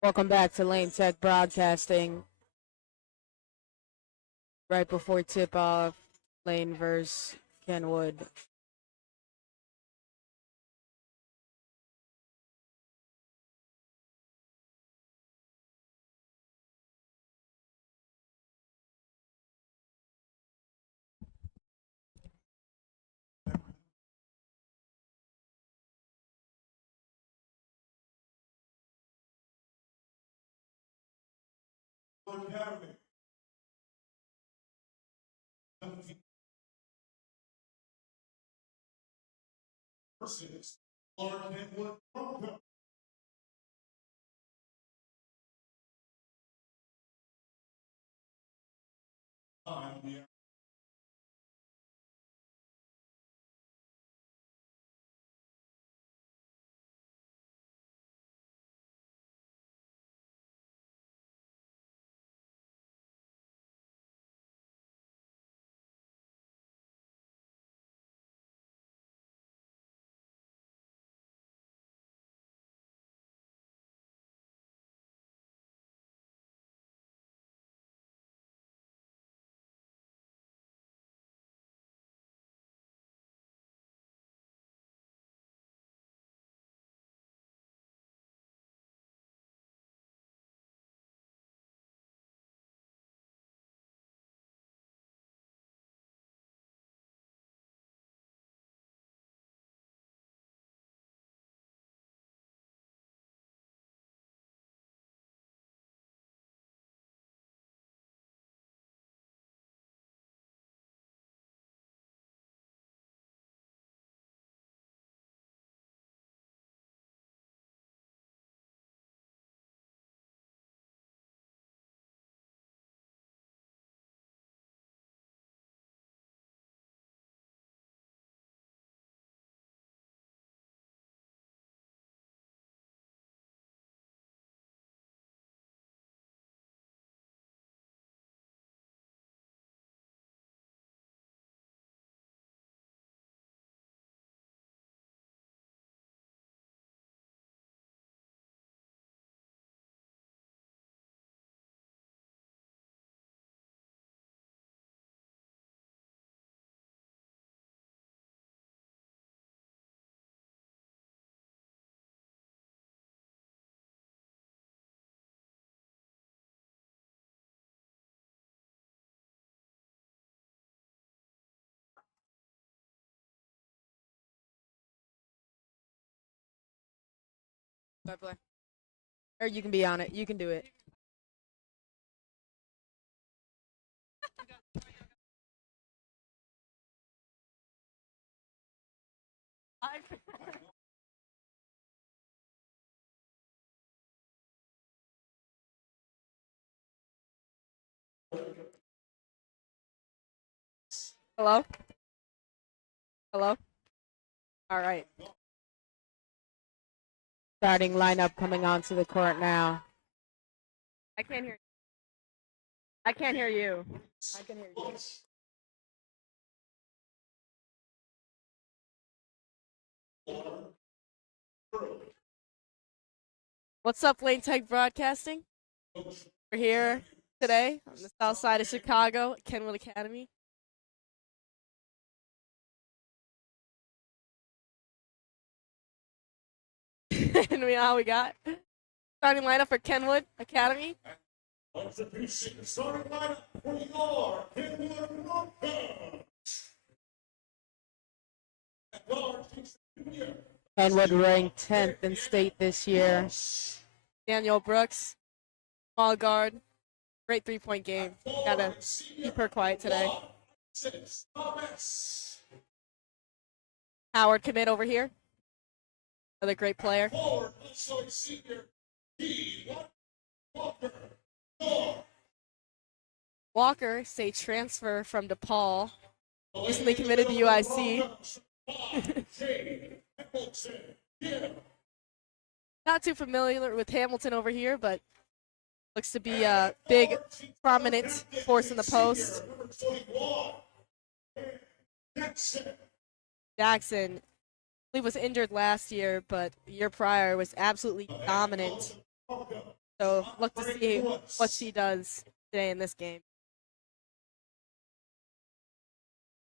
Welcome back to Lane Tech Broadcasting. Right before tip off, Lane versus Kenwood. Play. Or you can be on it. You can do it. Hello? Hello? All right. Starting lineup coming onto the court now. I can't hear you. I can't hear you. I can hear you. What's up, Lane Tech Broadcasting? We're here today on the south side of Chicago at Kenwood Academy. And we all we got. Starting lineup for Kenwood Academy. Starting lineup for your Kenwood. Kenwood ranked 10th in state this year. Daniel Brooks, small guard, great three-point game. Gotta keep her quiet today. Howard commit over here. Another great player. Walker, state transfer from DePaul, recently committed to UIC. Not too familiar with Hamilton over here, but looks to be a big, prominent force in the post. Jackson, I believe, was injured last year, but the year prior was absolutely dominant So look to see what she does today in this game.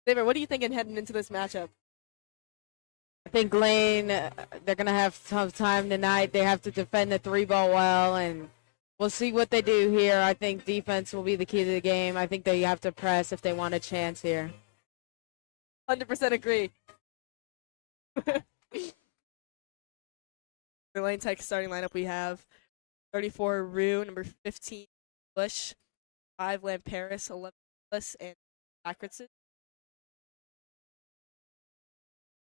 David, what are you thinking heading into this matchup? I think Lane, they're going to have tough time tonight. They have to defend the 3-ball well, and we'll see what they do here. I think defense will be the key to the game. I think they have to press if they want a chance here. 100% agree. For Lane Tech starting lineup, we have 34 Rue, number 15 Bush, 5 Lamperis, 11 Bliss, and Backritzson.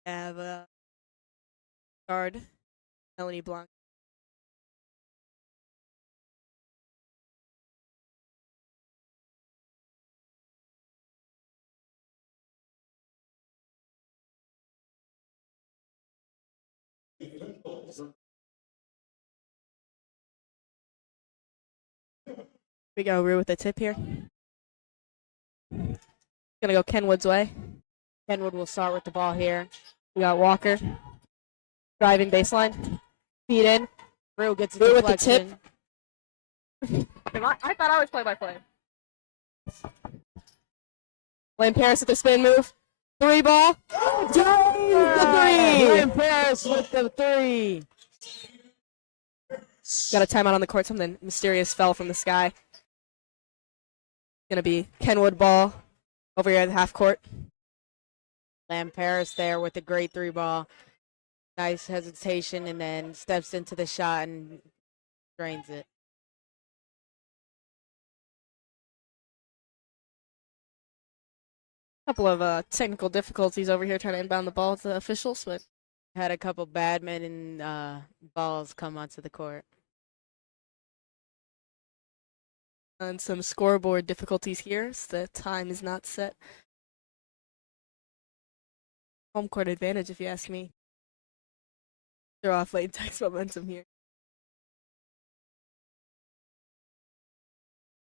We have guard Melanie Blanc. We go Rue with a tip here. Gonna go Kenwood's way. Kenwood will start with the ball here. We got Walker driving baseline. Feed in. Rue gets a Rue with the tip. deflection. I thought I was play-by-play. Lamperis with the spin move. 3-ball. Ryan Paris with the 3. Got a timeout on the court. Something mysterious fell from the sky. Gonna be Kenwood ball over here at the half court. Lamperis there with a great 3-ball. Nice hesitation, and then steps into the shot and drains it. Couple of technical difficulties over here trying to inbound the ball to the officials, but Had a couple badminton balls come onto the court. and some scoreboard difficulties here. So the time is not set. Home court advantage, if you ask me. Throw off late text momentum here.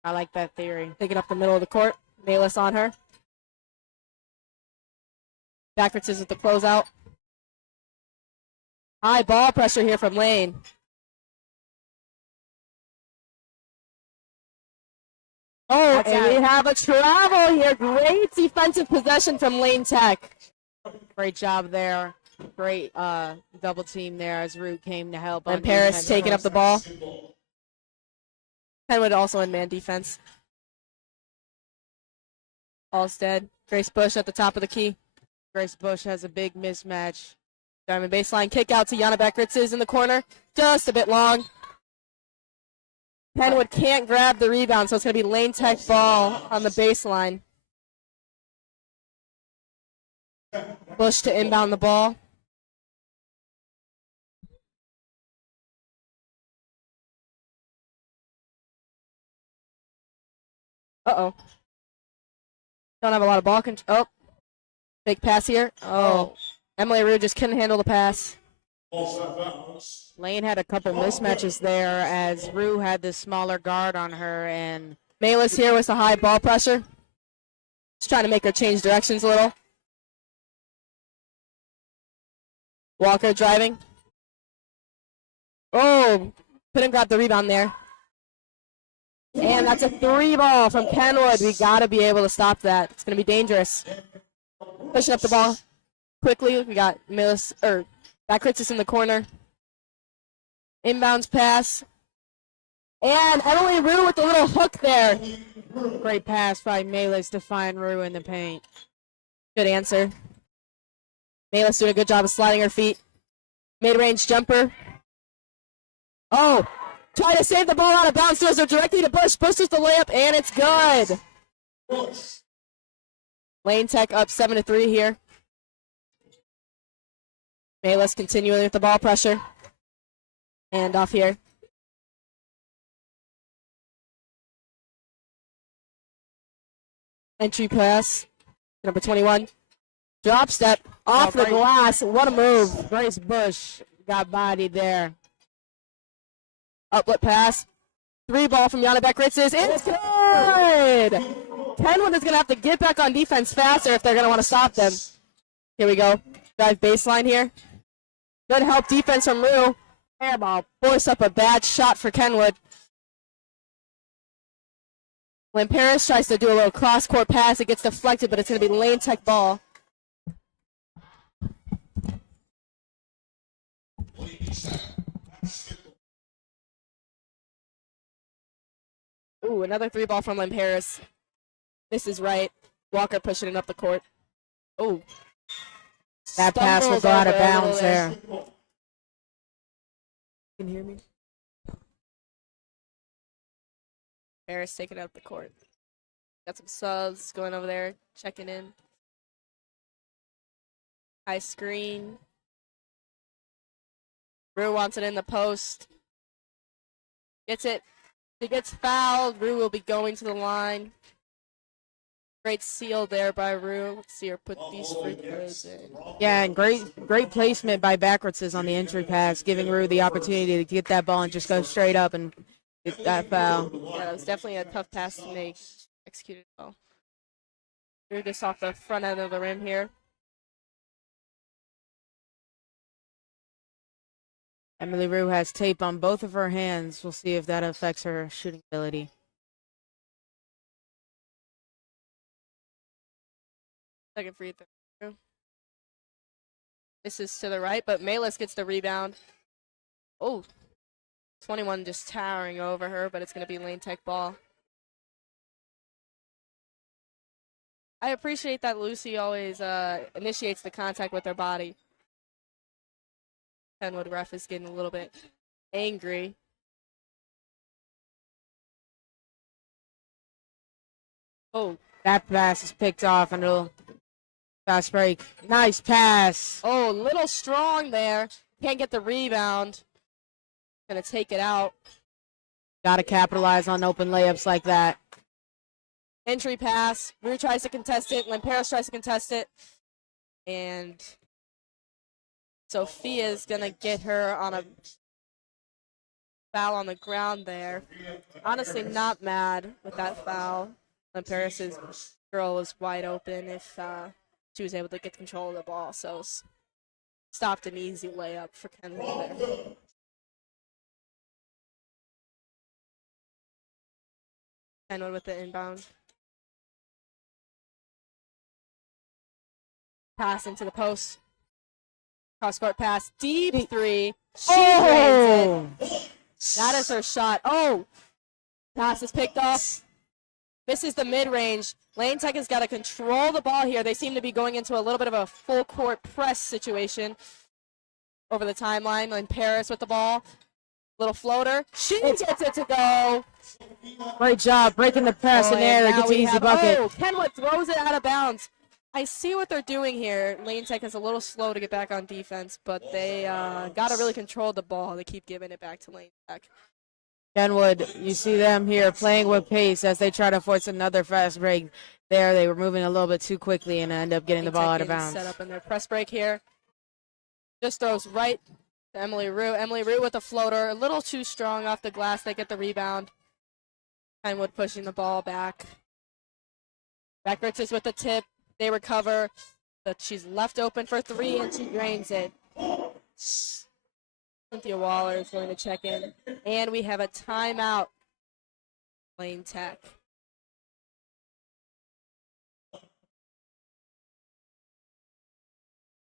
I like that theory. Take it up the middle of the court. Bayless on her. Backwards is at the closeout. High ball pressure here from Lane. Oh, and we have a travel here. Great defensive possession from Lane Tech. Great job there. Great double team there as Root came to help. And Paris taking up the ball. Kenwood also in man defense. Allstead. Grace Bush at the top of the key. Grace Bush has a big mismatch. Diamond baseline kick out to Yana Beckritz in the corner. Just a bit long. Kenwood can't grab the rebound, so it's going to be Lane Tech ball on the baseline. Bush to inbound the ball. Uh-oh. Don't have a lot of ball control. Oh. Big pass here. Oh. Emily Rue just couldn't handle the pass. Lane had a couple mismatches there as Rue had the smaller guard on her, and Malis here with the high ball pressure. Just trying to make her change directions a little. Walker driving. Oh, couldn't grab the rebound there. And that's a 3-ball from Kenwood. We got to be able to stop that. It's going to be dangerous. Pushing up the ball quickly. We got Backritz in the corner. Inbounds pass. And Emily Rue with the little hook there. great pass by Malis to find Rue in the paint. Good answer. Malis doing a good job of sliding her feet. Mid-range jumper. Oh, try to save the ball out of bounds. Throws it directly to Bush. Bush with the layup, and it's good. Lane Tech up 7-3 here. Malis continuing with the ball pressure. And off here. Entry pass. Number 21. Drop step off the glass. What a move. Grace Bush got bodied there. Uplet pass. 3-ball from Yana Beckritz's. It's good! Kenwood is going to have to get back on defense faster if they're going to want to stop them. Here we go. Drive baseline here. Good help defense from Rue. Airball. Force up a bad shot for Kenwood. When Paris tries to do a little cross-court pass, it gets deflected, but it's going to be Lane Tech ball. Ooh, another 3 ball from Lynn Paris. This is right. Walker pushing it up the court. Oh. That pass will go out of bounds there. Can you hear me? Paris taking it up the court. Got some subs going over there, checking in. High screen. Rue wants it in the post. Gets it. He gets fouled. Rue will be going to the line. Great seal there by Rue. Let's see her put these free throws in. Yeah, and great placement by Backwards on the entry pass, giving Rue the opportunity to get that ball and just go straight up and get that foul. Yeah, that was definitely a tough pass to make. Executed well. Rue just off the front end of the rim here. Emily Rue has tape on both of her hands. We'll see if that affects her shooting ability. Second free throw. This is to the right, but Melis gets the rebound. Oh, 21 just towering over her, but it's going to be Lane Tech ball. I appreciate that Lucy always initiates the contact with her body. Kenwood ref is getting a little bit angry. Oh, that pass is picked off and it'll fast break. Nice pass. Oh, a little strong there. Can't get the rebound. Gonna take it out. Got to capitalize on open layups like that. Entry pass. Rue tries to contest it. Lamperos tries to contest it. And Sophia's going to get her on a foul on the ground there. Honestly, not mad with that foul. Lamperos' girl was wide open if she was able to get control of the ball. So stopped an easy layup for Kenwood there. Kenwood with the inbound. Pass into the post. Cross-court pass. Deep three. She drains it. That is her shot. Oh! Pass is picked off. This is the mid-range. Lane Tech has got to control the ball here. They seem to be going into a little bit of a full-court press situation over the timeline. Lynn Paris with the ball. Little floater. She gets it to go. Great job breaking the press in there. Gets an easy bucket. Oh, Kenwood throws it out of bounds. I see what they're doing here. Lane Tech is a little slow to get back on defense, but they got to really control the ball. They keep giving it back to Lane Tech. Kenwood, you see them here playing with pace as they try to force another fast break. There, they were moving a little bit too quickly and end up getting the ball out of bounds. Set up in their press break here. Just throws right to Emily Rue. Emily Rue with a floater, a little too strong off the glass. They get the rebound. Kenwood pushing the ball back. Backwards is with the tip. They recover, but she's left open for three, and she drains it. Cynthia Waller is going to check in. And we have a timeout. Lane Tech.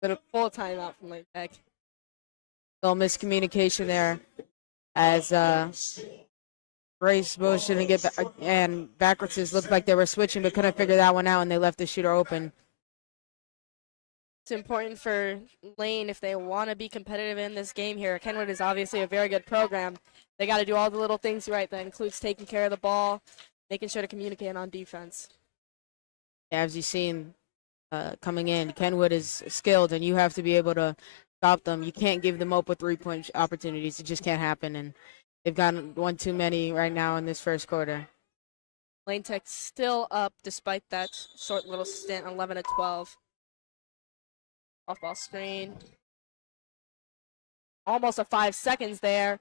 But a full timeout from Lane Tech. Little miscommunication there as Grace both shouldn't get back, and Backwards looked like they were switching but couldn't figure that one out, and they left the shooter open. It's important for Lane if they want to be competitive in this game here. Kenwood is obviously a very good program. They got to do all the little things right. That includes taking care of the ball, making sure to communicate on defense. Yeah, as you've seen coming in, Kenwood is skilled, and you have to be able to stop them. You can't give them open three-point opportunities. It just can't happen, and they've gotten one too many right now in this first quarter. Lane Tech still up despite that short little stint, 11-12. Off-ball screen. Almost a 5 seconds there.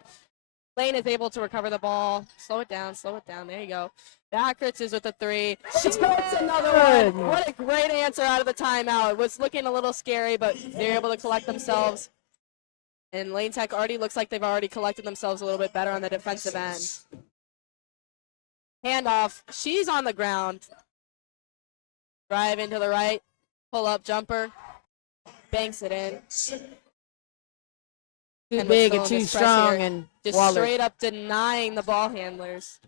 Lane is able to recover the ball. Slow it down, slow it down. There you go. Backwards is with the three. She puts another one. What a great answer out of the timeout. It was looking a little scary, but they're able to collect themselves. And Lane Tech already looks like they've already collected themselves a little bit better on the defensive end. Handoff. She's on the ground. Drive into the right. Pull up jumper. Banks it in. Too And big still and in too this press strong, here. and Just Waller. straight up denying the ball handlers.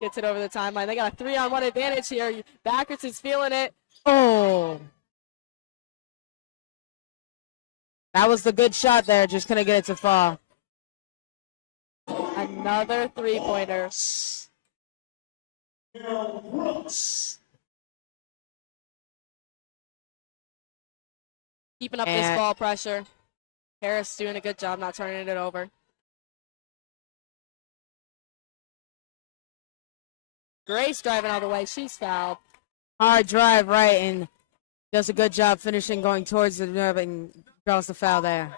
Gets it over the timeline. They got a 3-on-1 advantage here. Backwards is feeling it. Oh. That was the good shot there. Just couldn't get it to fall. Another three-pointer. Keeping up this And- ball pressure. Harris doing a good job not turning it over. Grace driving all the way. She's fouled. Hard drive right, and does a good job finishing going towards the nerve and draws the foul there.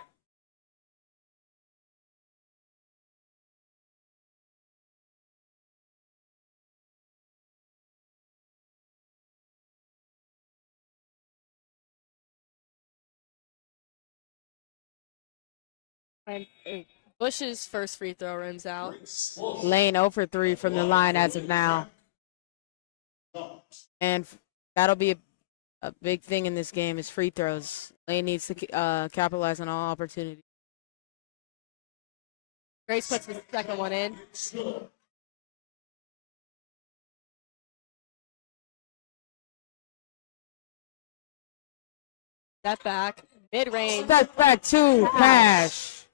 And Bush's first free throw rims out. Lane 0 for 3 from the line as of now. And that'll be a big thing in this game is free throws. Lane needs to capitalize on all opportunities. Grace puts the second one in. Step back. Mid-range. Step back to Cash.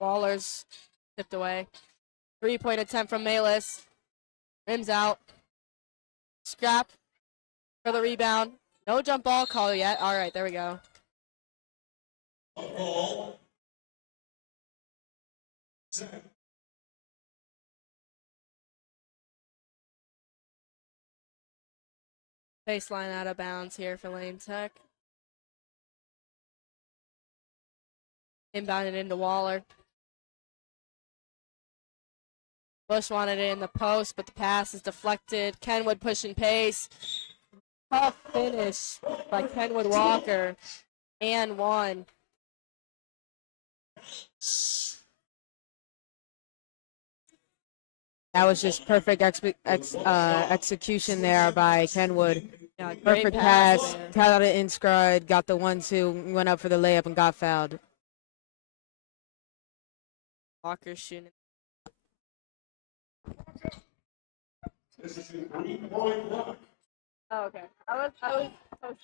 Waller's tipped away. 3-point attempt from Malis. Rims out. Scrap for the rebound. No jump ball call yet. All right, there we go. Baseline out of bounds here for Lane Tech. Inbounded into Waller. Bush wanted it in the post, but the pass is deflected. Kenwood pushing pace. Tough finish by Kenwood Walker. And one. That was just perfect execution there by Kenwood. Yeah, great Perfect pass, there. cut it in stride, got the 1-2, went up for the layup and got fouled. Walker shooting. Oh, okay. I was.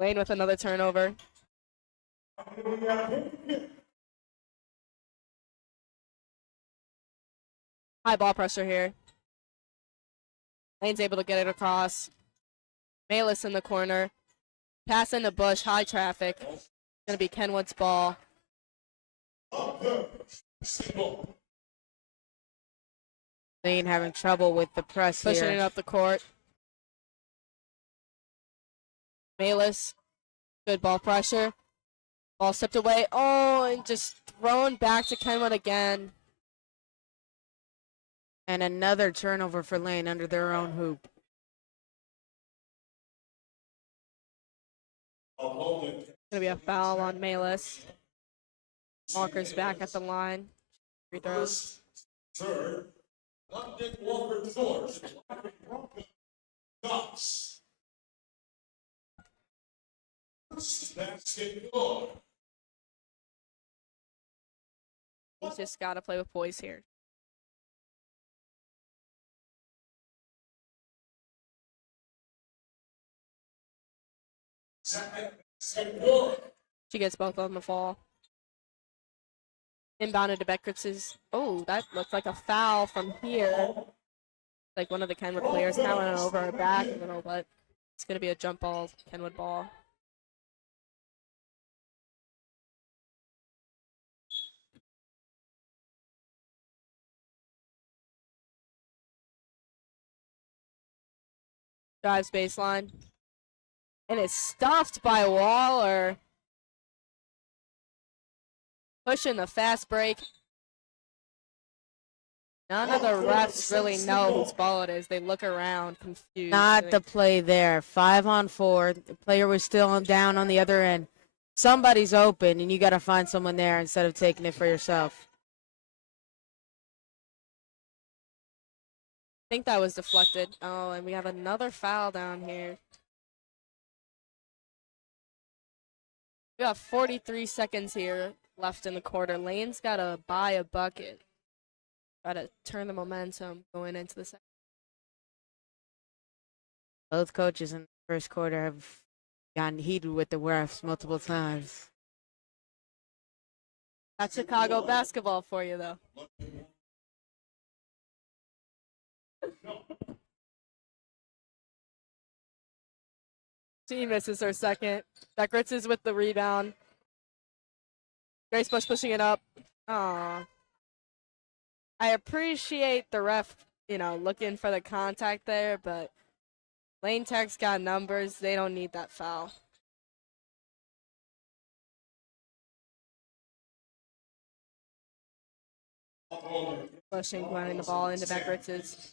Lane with another turnover. High ball pressure here. Lane's able to get it across. Malis in the corner. Pass into Bush. High traffic. Gonna be Kenwood's ball. Lane having trouble with the press Pushing here. it up the court. Malis. Good ball pressure. Ball stepped away. Oh, and just thrown back to Kenwood again. And another turnover for Lane under their own hoop. Gonna be a foul on Malis. Walker's back at the line. Free throws. Third, London Walker George. Dots. Basket goal. He's just gotta play with boys here. She gets both of them to fall. Inbounded to Beckritz's. Oh, that looks like a foul from here. Like one of the Kenwood players kind of went over her back a little, but it's going to be a jump ball, Kenwood ball. Drives baseline. And it's stuffed by Waller. Pushing the fast break. None of the refs really know whose ball it is. They look around confused. Not the play there. 5-on-4. The player was still down on the other end. Somebody's open, and you got to find someone there instead of taking it for yourself. I think that was deflected. Oh, and we have another foul down here. We got 43 seconds here left in the quarter. Lane's got to buy a bucket. Got to turn the momentum going into the second. Both coaches in the first quarter have gotten heated with the refs multiple times. That's Chicago basketball for you, though. She misses her second. Beckwitz is with the rebound. Grace Bush pushing it up. Aw. I appreciate the ref, looking for the contact there, but Lane Tech's got numbers. They don't need that foul. Pushing, running the ball into Beckritz's.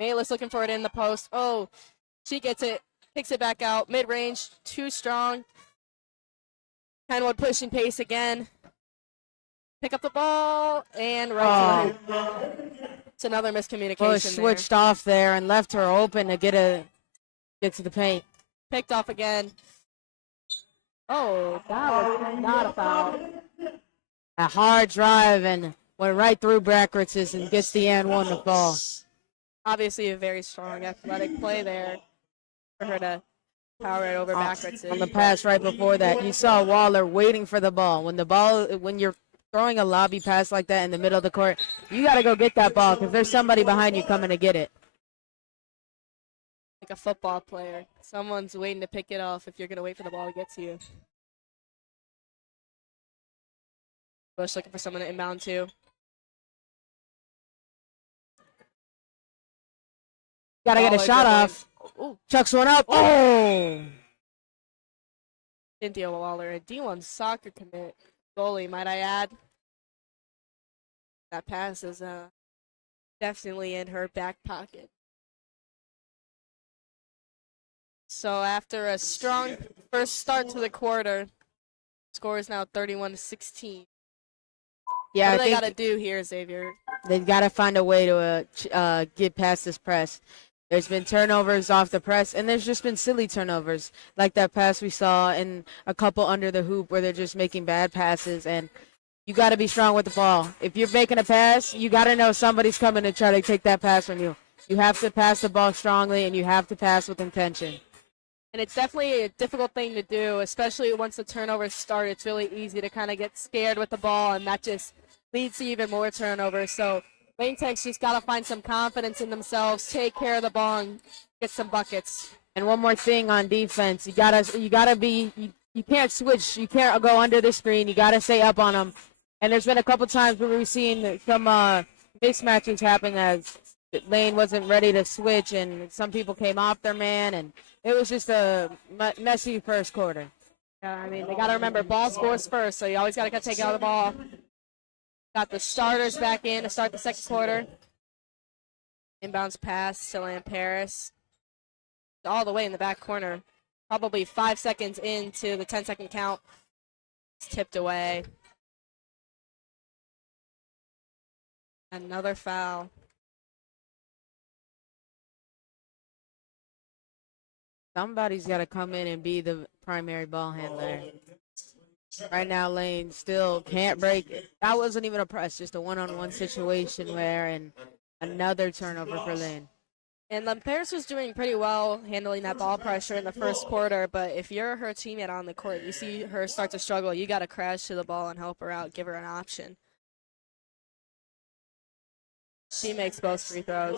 Maylis looking for it in the post. Oh, she gets it. Kicks it back out. Mid-range. Too strong. Kenwood pushing pace again. Pick up the ball. And right to the hoop. It's another miscommunication Bush switched off there and left her open to get to the paint. Picked off again. Oh, that was not a foul. A hard drive and went right through Brackritz's and gets the and one to fall. Obviously a very strong athletic play there for her to power it over Brackritz's. On the pass right before that, you saw Waller waiting for the ball. When you're throwing a lobby pass like that in the middle of the court, you got to go get that ball because there's somebody behind you coming to get it. Like a football player. Someone's waiting to pick it off if you're going to wait for the ball to get to you. Bush looking for someone to inbound to. Gotta get a shot off. Ooh. Chucks one up. Oh! Cynthia Waller, a D1 soccer commit. Goalie, might I add. That pass is definitely in her back pocket. So after a strong first start to the quarter, score is now 31-16. Yeah, what do they got to do here, Xavier? They've got to find a way to get past this press. There's been turnovers off the press, and there's just been silly turnovers, like that pass we saw and a couple under the hoop where they're just making bad passes, and you got to be strong with the ball. If you're making a pass, you got to know somebody's coming to try to take that pass from you. You have to pass the ball strongly, and you have to pass with intention. And it's definitely a difficult thing to do, especially once the turnovers start. It's really easy to kind of get scared with the ball, and that just leads to even more turnovers. So Lane Tech's just got to find some confidence in themselves, take care of the ball, and get some buckets. And one more thing on defense, you can't switch. You can't go under the screen. You got to stay up on them. And there's been a couple times where we've seen some mismatches happen as Lane wasn't ready to switch, and some people came off their man, and it was just a messy first quarter. Yeah, I mean, they got to remember, ball scores first, so you always got to take out the ball. Got the starters back in to start the second quarter. Inbounds pass to Paris. All the way in the back corner. Probably 5 seconds into the 10-second count. It's tipped away. Another foul. Somebody's got to come in and be the primary ball handler. Right now, Lane still can't break it. That wasn't even a press, just a one-on-one situation and another turnover for Lane. And Paris was doing pretty well handling that ball pressure in the first quarter, but if you're her teammate on the court, you see her start to struggle, you got to crash to the ball and help her out, give her an option. She makes both free throws.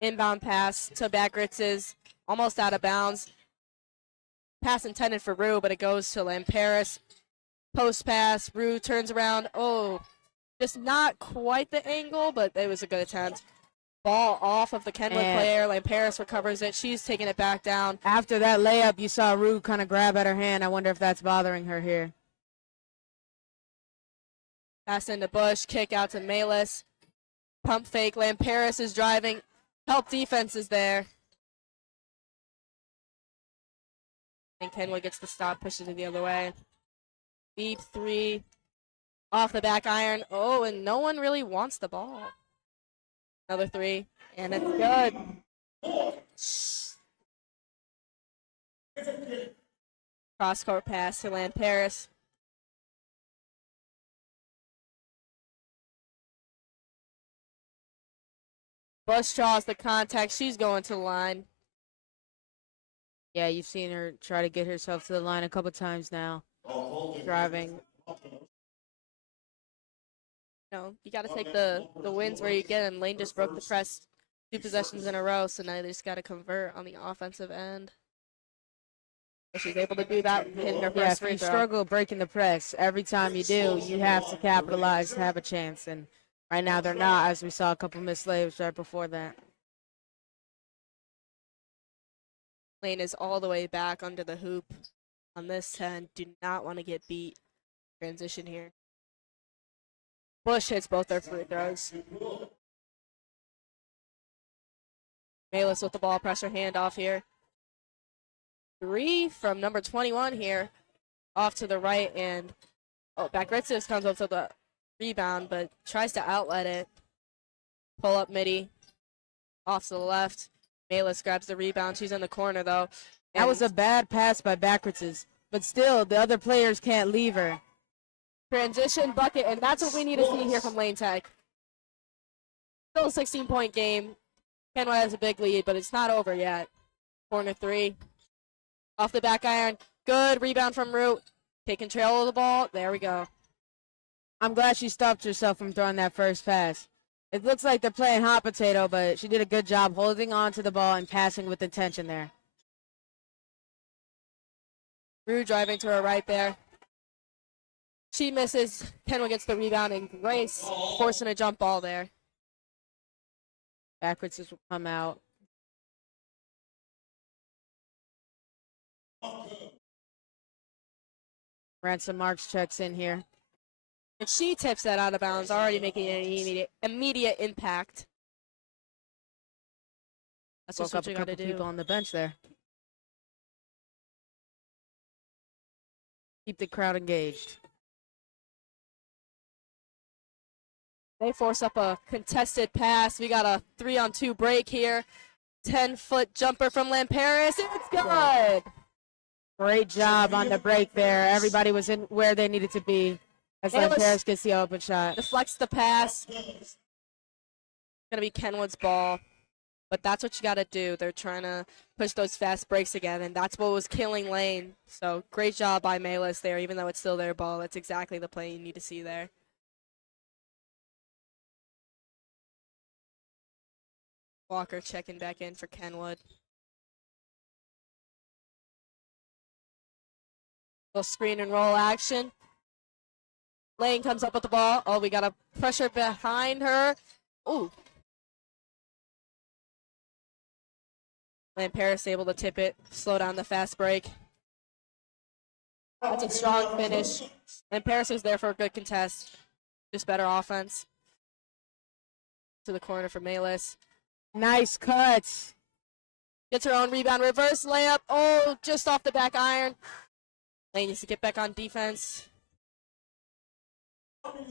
Inbound pass to Backritz's, almost out of bounds. Pass intended for Rue, but it goes to Paris. Post pass, Rue turns around. Oh, just not quite the angle, but it was a good attempt. Ball off of the Kenwood player. Paris recovers it. She's taking it back down. After that layup, you saw Rue kind of grab at her hand. I wonder if that's bothering her here. Pass into Bush, kick out to Malis. Pump fake, Lamparis is driving. Help defense is there. And Kenwood gets the stop, pushes it the other way. Deep three. Off the back iron. Oh, and no one really wants the ball. Another three, and it's good. Cross court pass to Lamparis. Bush draws the contact. She's going to the line. Yeah, you've seen her try to get herself to the line a couple times now. Driving. No, you got to take the wins where you get them. Lane just broke the press 2 possessions in a row, so now they just got to convert on the offensive end. So she's able to do that in her Yeah, first if free you throw. struggle breaking the press, every time you do, you have to capitalize to have a chance. And right now they're not, as we saw a couple missed layups right before that. Lane is all the way back under the hoop on this end. Do not want to get beat. Transition here. Bush hits both their free throws. Malis with the ball pressure handoff here. 3 from number 21 here. Off to the right, and Bakritzis comes up to the rebound, but tries to outlet it. Pull up midi. Off to the left. Malis grabs the rebound. She's in the corner, though. That was a bad pass by Bakritzis, but still, the other players can't leave her. Transition bucket, and that's what we need to see here from Lane Tech. Still a 16-point game. Kenwood has a big lead, but it's not over yet. Corner 3. Off the back iron. Good rebound from Root. Taking control of the ball. There we go. I'm glad she stopped herself from throwing that first pass. It looks like they're playing hot potato, but she did a good job holding on to the ball and passing with intention there. Root driving to her right there. She misses. Kenwood gets the rebound, and Grace forcing a jump ball there. Bakritzis will come out. Ransom Marks checks in here. And she tips that out of bounds, already making an immediate impact. That's just Woke up what a you got to couple do. people on the bench there. Keep the crowd engaged. They force up a contested pass. We got a 3-on-2 break here. 10-foot jumper from Lamparis. It's good. Great job on the break there. Everybody was in where they needed to be. As Bayless Lamparis gets the open shot. deflects the pass. It's going to be Kenwood's ball. But that's what you got to do. They're trying to push those fast breaks again, and that's what was killing Lane. So great job by Malis there, even though it's still their ball. That's exactly the play you need to see there. Walker checking back in for Kenwood. Little screen and roll action. Lane comes up with the ball. Oh, we got a pressure behind her. Ooh. Lamparis able to tip it, slow down the fast break. That's a strong finish. Lamparis was there for a good contest. Just better offense. To the corner for Malis. Nice cuts. Gets her own rebound, reverse layup. Oh, just off the back iron. Lane needs to get back on defense.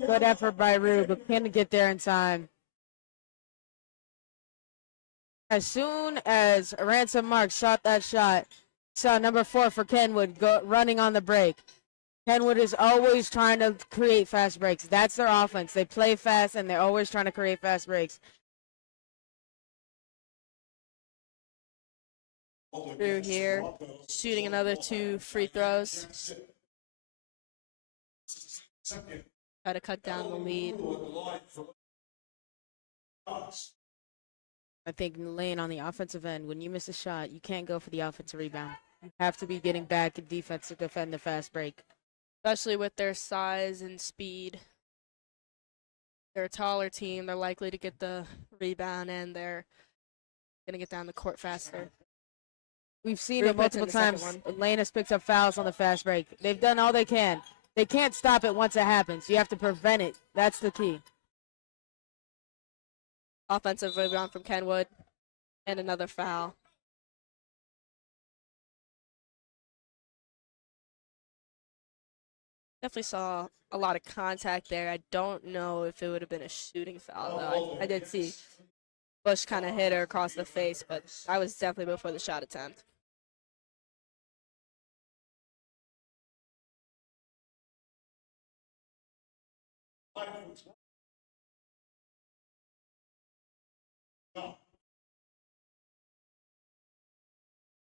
Good effort by Rue, but can't get there in time. As soon as Ransom Marks shot that shot, saw number 4 for Kenwood go running on the break. Kenwood is always trying to create fast breaks. That's their offense. They play fast, and they're always trying to create fast breaks. Through here, shooting another 2 free throws. Try to cut down the lead. I think Lane on the offensive end, when you miss a shot, you can't go for the offensive rebound. You have to be getting back in defense to defend the fast break. Especially with their size and speed. They're a taller team. They're likely to get the rebound, and they're going to get down the court faster. We've seen Rue it puts in multiple the second times. one. Lane has picked up fouls on the fast break. They've done all they can. They can't stop it once it happens. You have to prevent it. That's the key. Offensive rebound from Kenwood. And another foul. Definitely saw a lot of contact there. I don't know if it would have been a shooting foul, though. I did see Bush kind of hit her across the face, but I was definitely before the shot attempt.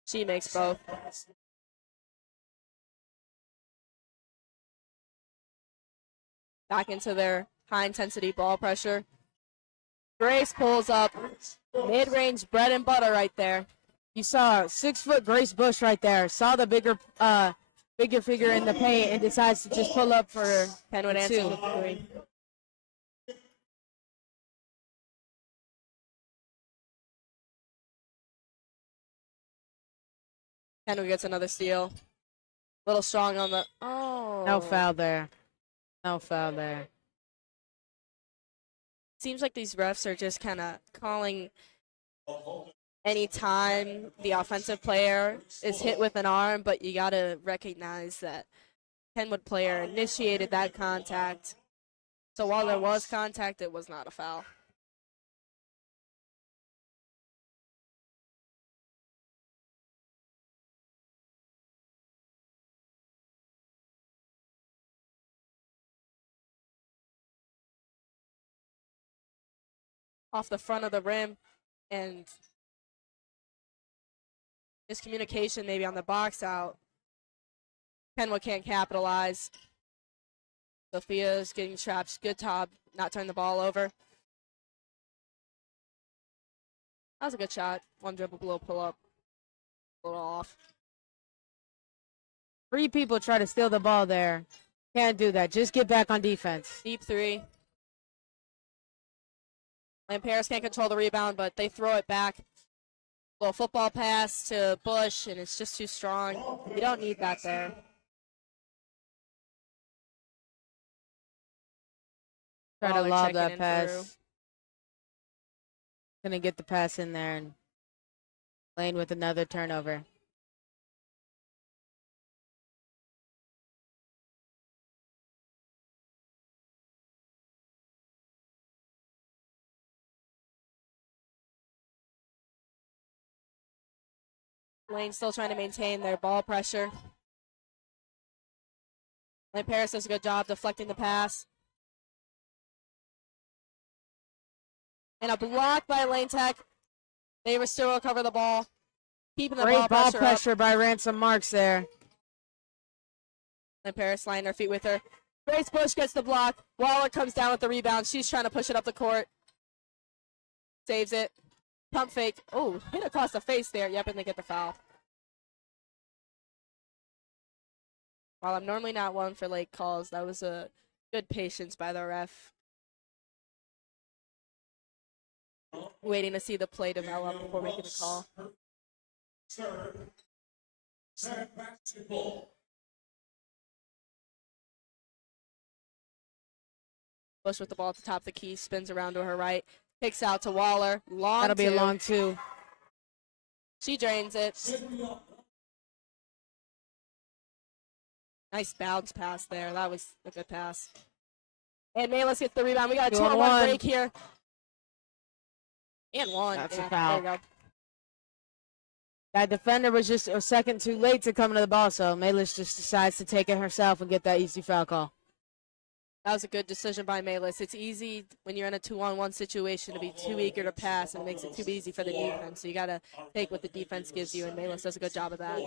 She makes both. Back into their high-intensity ball pressure. Grace pulls up. Mid-range bread and butter right there. You saw 6-foot Grace Bush right there. Saw the bigger figure in the paint and decides to just pull up for Kenwood two. answers with the three. Kenwood gets another steal. A little strong on the. Oh. No foul there. No foul there. Seems like these refs are just kind of calling anytime the offensive player is hit with an arm, but you got to recognize that Kenwood player initiated that contact. So while there was contact, it was not a foul. Off the front of the rim, and miscommunication maybe on the box out. Kenwood can't capitalize. Sophia's getting trapped. Good job, not turning the ball over. That was a good shot. One dribble, blow, pull up. A little off. 3 people try to steal the ball there. Can't do that. Just get back on defense. Deep three. And Paris can't control the rebound, but they throw it back. Little football pass to Bush, and it's just too strong. You don't need that there. Try to Waller lob checking that in pass. through. Gonna get the pass in there, and Lane with another turnover. Lane still trying to maintain their ball pressure. Lane Paris does a good job deflecting the pass. And a block by Lane Tech. They will still recover the ball. Keeping the Great ball pressure up. pressure by Ransom Marks there. And Paris lying her feet with her. Grace Bush gets the block. Waller comes down with the rebound. She's trying to push it up the court. Saves it. Pump fake. Oh, hit across the face there. Yep, and they get the foul. While I'm normally not one for late calls, that was a good patience by the ref. Waiting to see the play develop before making the call. Set basketball. Bush with the ball at the top of the key, spins around to her right, kicks out to Waller. Long That'll be a two. long 2. She drains it. Nice bounce pass there. That was a good pass. And Malis gets the rebound. We got a 2 on 2-on-1 1. break here. And one. That's a Yeah, foul. there you go. That defender was just a second too late to come to the ball, so Malis just decides to take it herself and get that easy foul call. That was a good decision by Malis. It's easy when you're in a 2-on-1 situation to be too eager to pass, and it makes it too easy for the defense. So you got to take what the defense gives you, and Malis does a good job of that.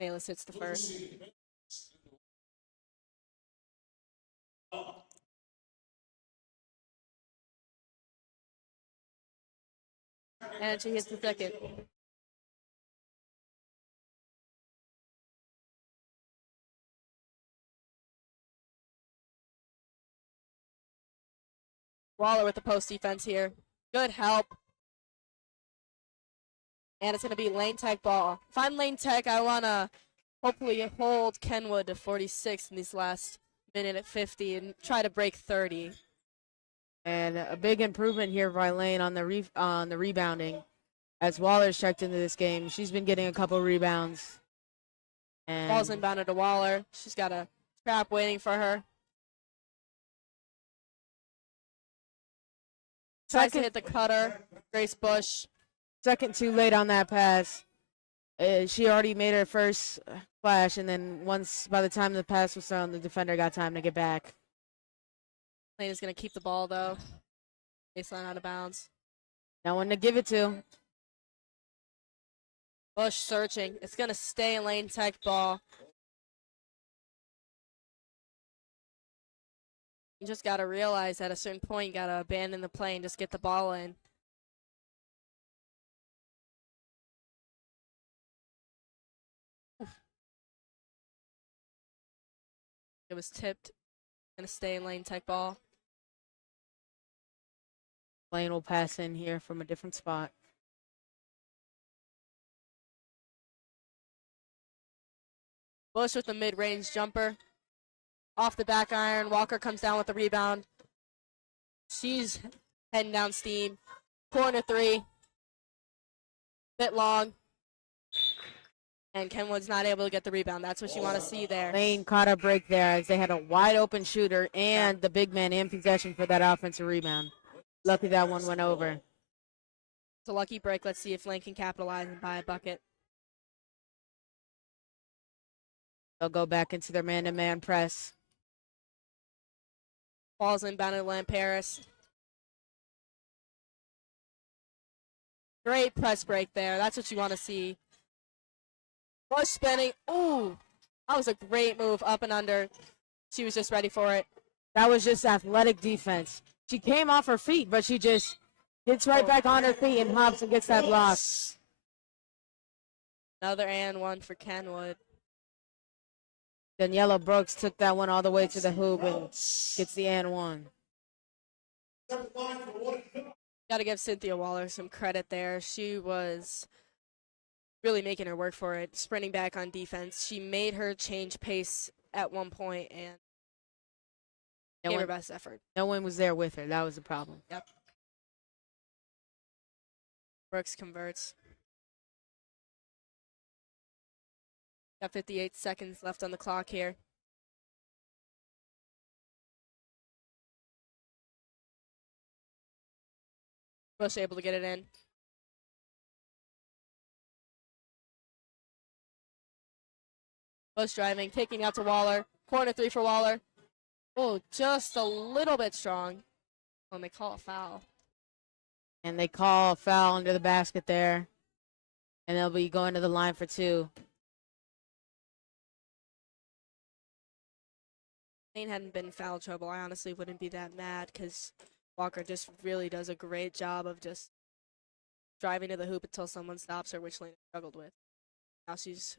Malis hits the first. And she hits the second. Waller with the post defense here. Good help. And it's going to be lane tech ball. If I'm lane tech, I want to hopefully hold Kenwood to 46 in these last minute at 50 and try to break 30. And a big improvement here by Lane on the rebounding. As Waller's checked into this game, she's been getting a couple rebounds. And Ball's inbounded to Waller. She's got a trap waiting for her. Tries to hit the cutter. Grace Bush. second too late on that pass. She already made her first flash, and then by the time the pass was thrown, the defender got time to get back. Lane is going to keep the ball, though. Baseline out of bounds. No one to give it to. Bush searching. It's going to stay in lane tech ball. You just got to realize at a certain point, you got to abandon the play and just get the ball in. It was tipped. Going to stay in lane tech ball. Lane will pass in here from a different spot. Bush with the mid-range jumper. Off the back iron. Walker comes down with the rebound. She's heading down steam. Corner three. Bit long. And Kenwood's not able to get the rebound. That's what you want to see there. Lane caught a break there as they had a wide open shooter and the big man in possession for that offensive rebound. Lucky that one went over. It's a lucky break. Let's see if Lane can capitalize and buy a bucket. They'll go back into their man-to-man press. Ball's inbounded to Lamp Paris. Great press break there. That's what you want to see. Bush spinning. Ooh, that was a great move up and under. She was just ready for it. That was just athletic defense. She came off her feet, but she just gets right back on her feet and hops and gets that block. Another and one for Kenwood. Daniela Brooks took that one all the way to the hoop and gets the and one. Got to give Cynthia Waller some credit there. She was really making her work for it, sprinting back on defense. She made her change pace at one point and gave her best effort. No one was there with her. That was the problem. Yep. Brooks converts. Got 58 seconds left on the clock here. Bush able to get it in. Bush driving, taking out to Waller. Corner three for Waller. Oh, just a little bit strong when they call a foul. And they call a foul under the basket there. And they'll be going to the line for two. Lane hadn't been in foul trouble. I honestly wouldn't be that mad because Walker just really does a great job of just driving to the hoop until someone stops her, which Lane struggled with. Now she's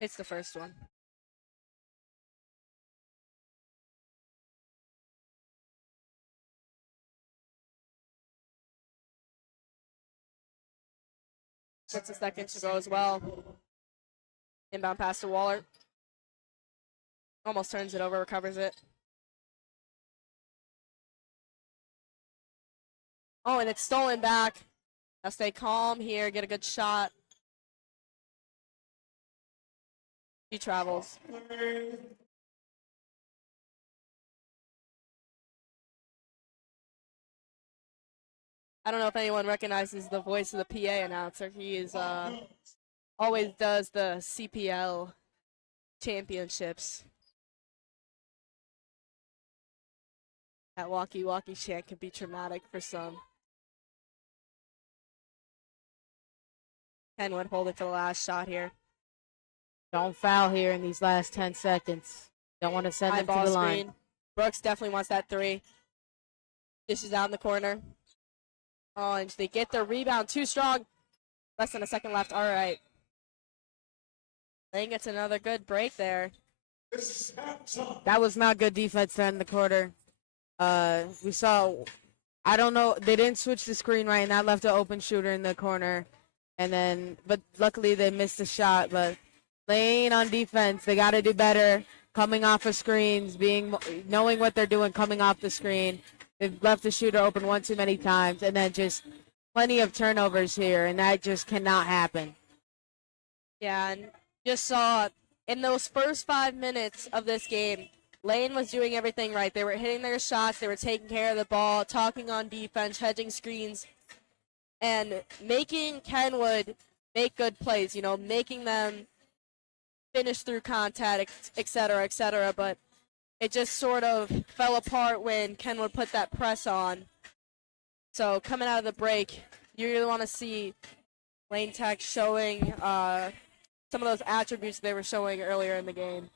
it's the first one. It's a second to go as well. Inbound pass to Waller. Almost turns it over, recovers it. Oh, and it's stolen back. Now stay calm here, get a good shot. She travels. I don't know if anyone recognizes the voice of the PA announcer. He is always does the CPL championships. That walkie-walkie chant can be traumatic for some. Kenwood holding for the last shot here. Don't foul here in these last 10 seconds. Don't want to send them to the line. Brooks definitely wants that three. Dishes out in the corner. Oh, and they get the rebound too strong. Less than a second left. All right. Lane gets another good break there. That was not good defense there in the quarter. We saw I don't know. They didn't switch the screen right, and that left an open shooter in the corner. And then, but luckily they missed the shot. But Lane on defense, they got to do better. Coming off of screens, knowing what they're doing, coming off the screen. They've left the shooter open one too many times, and then just plenty of turnovers here, and that just cannot happen. Yeah, and just saw in those first 5 minutes of this game, Lane was doing everything right. They were hitting their shots, they were taking care of the ball, talking on defense, hedging screens, and making Kenwood make good plays, you know, making them finish through contact, et cetera, et cetera. But it just sort of fell apart when Kenwood put that press on. So coming out of the break, you really want to see Lane Tech showing some of those attributes they were showing earlier in the game.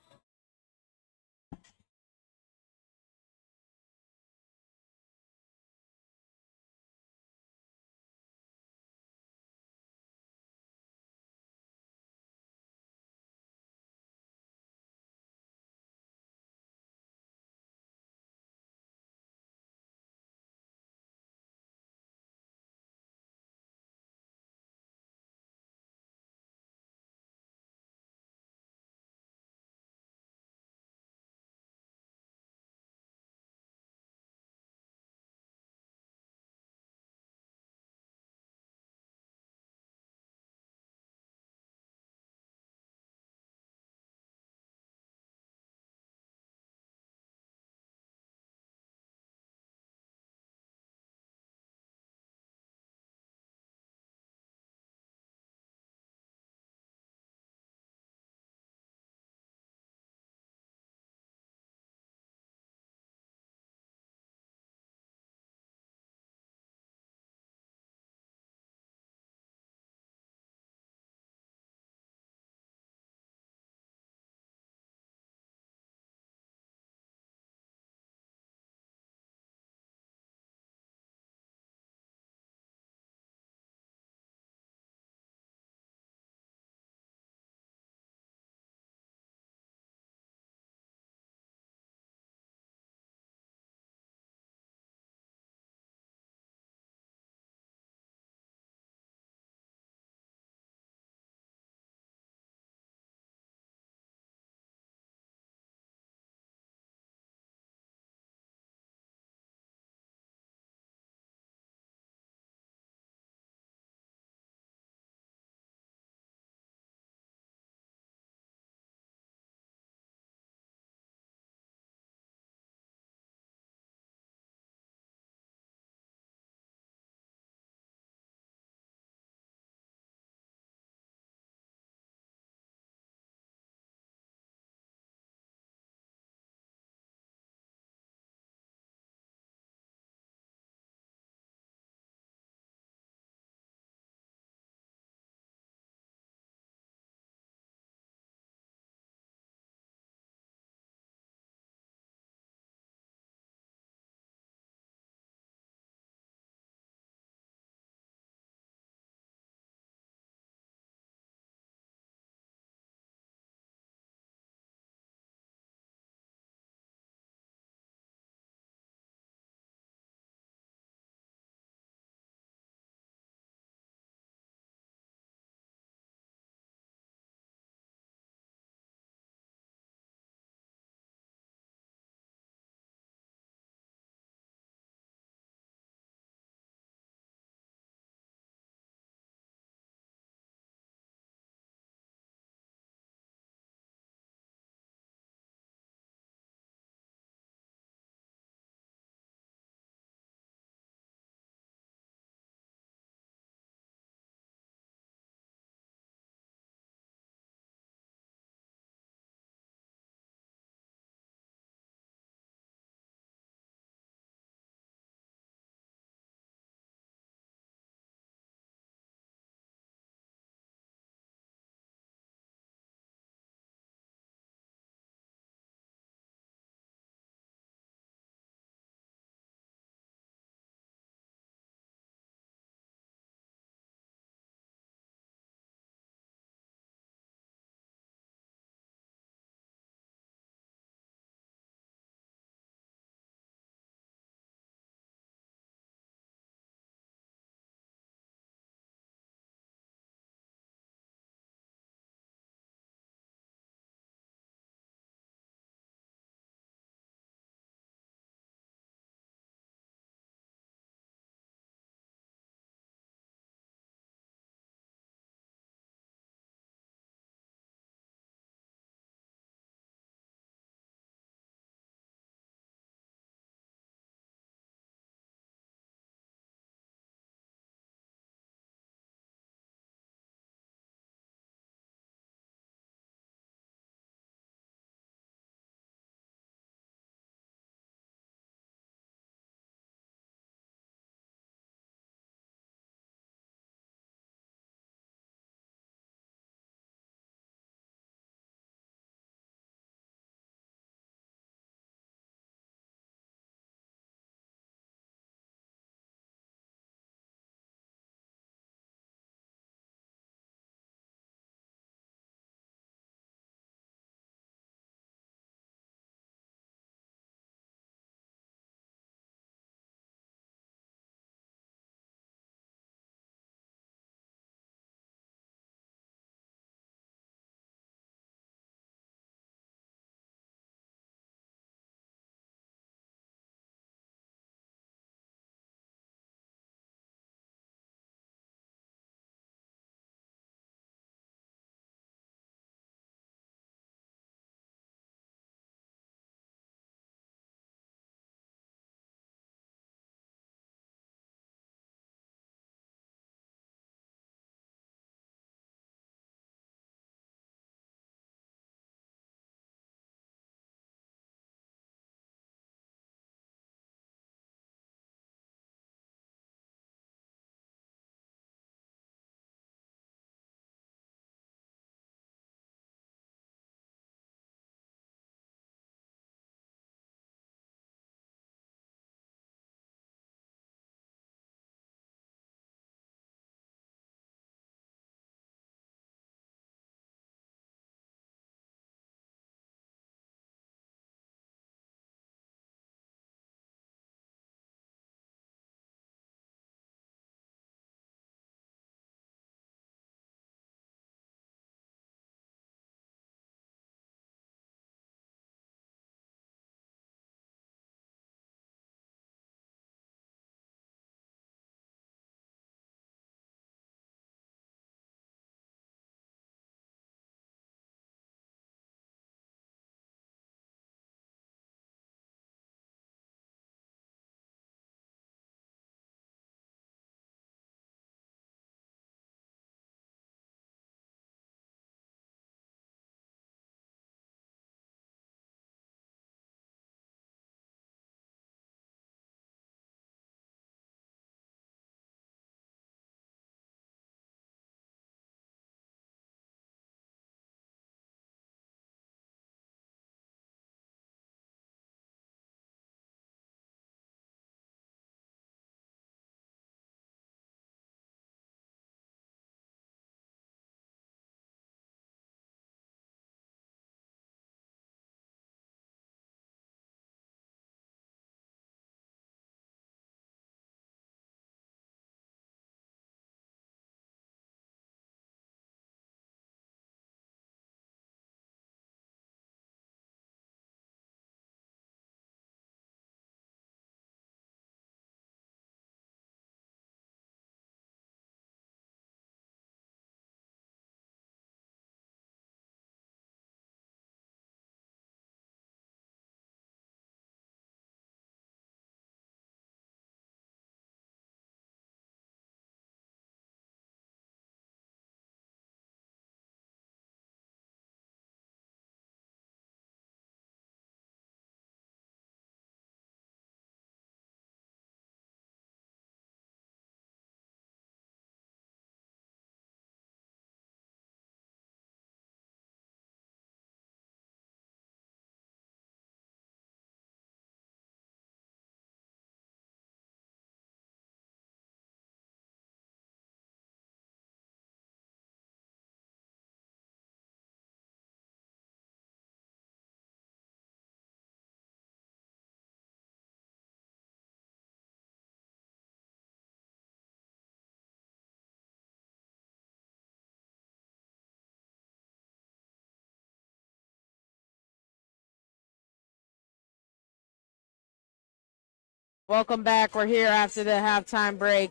Welcome back. We're here after the halftime break.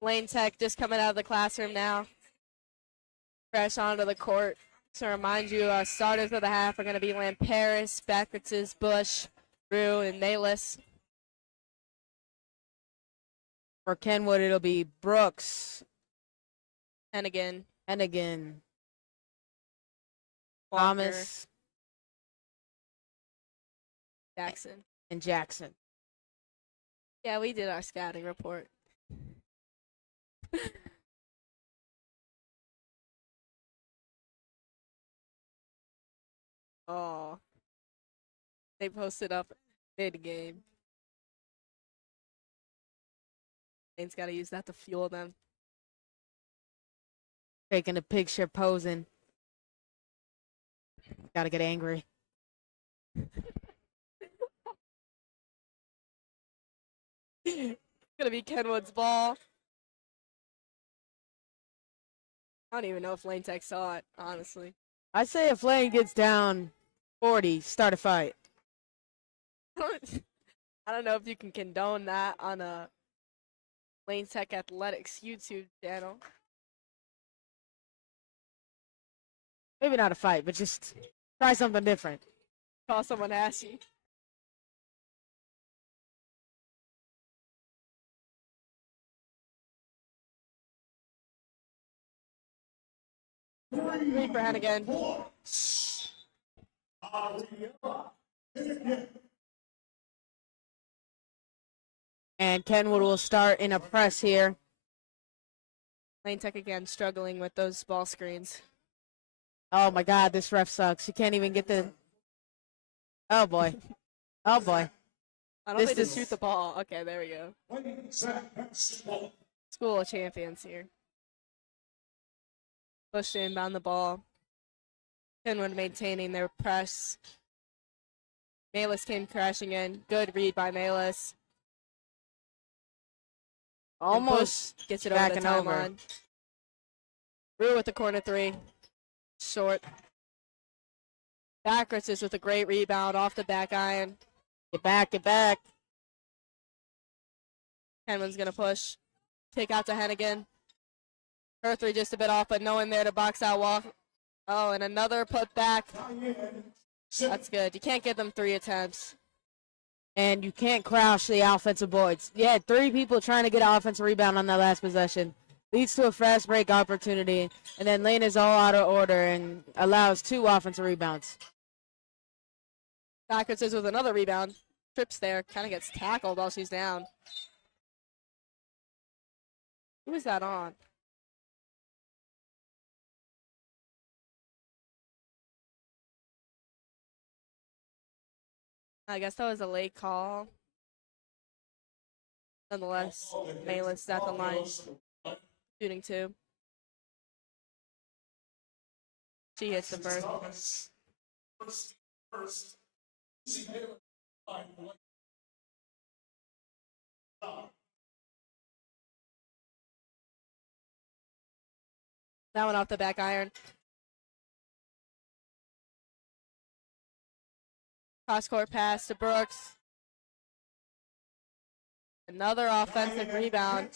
Lane Tech just coming out of the classroom now. Fresh onto the court. To remind you, our starters of the half are going to be Lamperis, Backritzes, Bush, Rue, and Nayless. For Kenwood, it'll be Brooks, Hennigan, Hennigan, Walker, Thomas, Jackson. and Jackson. Yeah, we did our scouting report. Oh, they posted up mid-game. Lane's got to use that to fuel them. Taking a picture, posing. Gotta get angry. Gonna be Kenwood's ball. I don't even know if Lane Tech saw it, honestly. I say if Lane gets down 40, start a fight. I don't know if you can condone that on a Lane Tech Athletics YouTube channel. Maybe not a fight, but just try something different. Call someone ashy. Three for Hennigan. And Kenwood will start in a press here. Lane Tech again struggling with those ball screens. Oh my God, this ref sucks. You can't even get the. Oh boy. Oh boy. I don't This think they just is- shoot the ball. Okay, there we go. School of champions here. Push to inbound the ball. Kenwood maintaining their press. Malis came crashing in. Good read by Malis. Almost Gets it over the backing over. timeline. Rue with the corner three. Short. Backwards is with a great rebound off the back iron. Get back, get back. Kenwood's going to push. Take out to Hennigan. Her three just a bit off, but no one there to box out Walk. Oh, and another put back. That's good. You can't get them 3 attempts. And you can't crouch the offensive boards. Yeah, 3 people trying to get an offensive rebound on that last possession. Leads to a fast break opportunity. And then Lane is all out of order and allows 2 offensive rebounds. Backwards is with another rebound. Trips there. Kind of gets tackled while she's down. Who is that on? I guess that was a late call. Nonetheless, Malis at the line. Shooting 2. She hits the first. That one off the back iron. Cross court pass to Brooks. Another offensive rebound.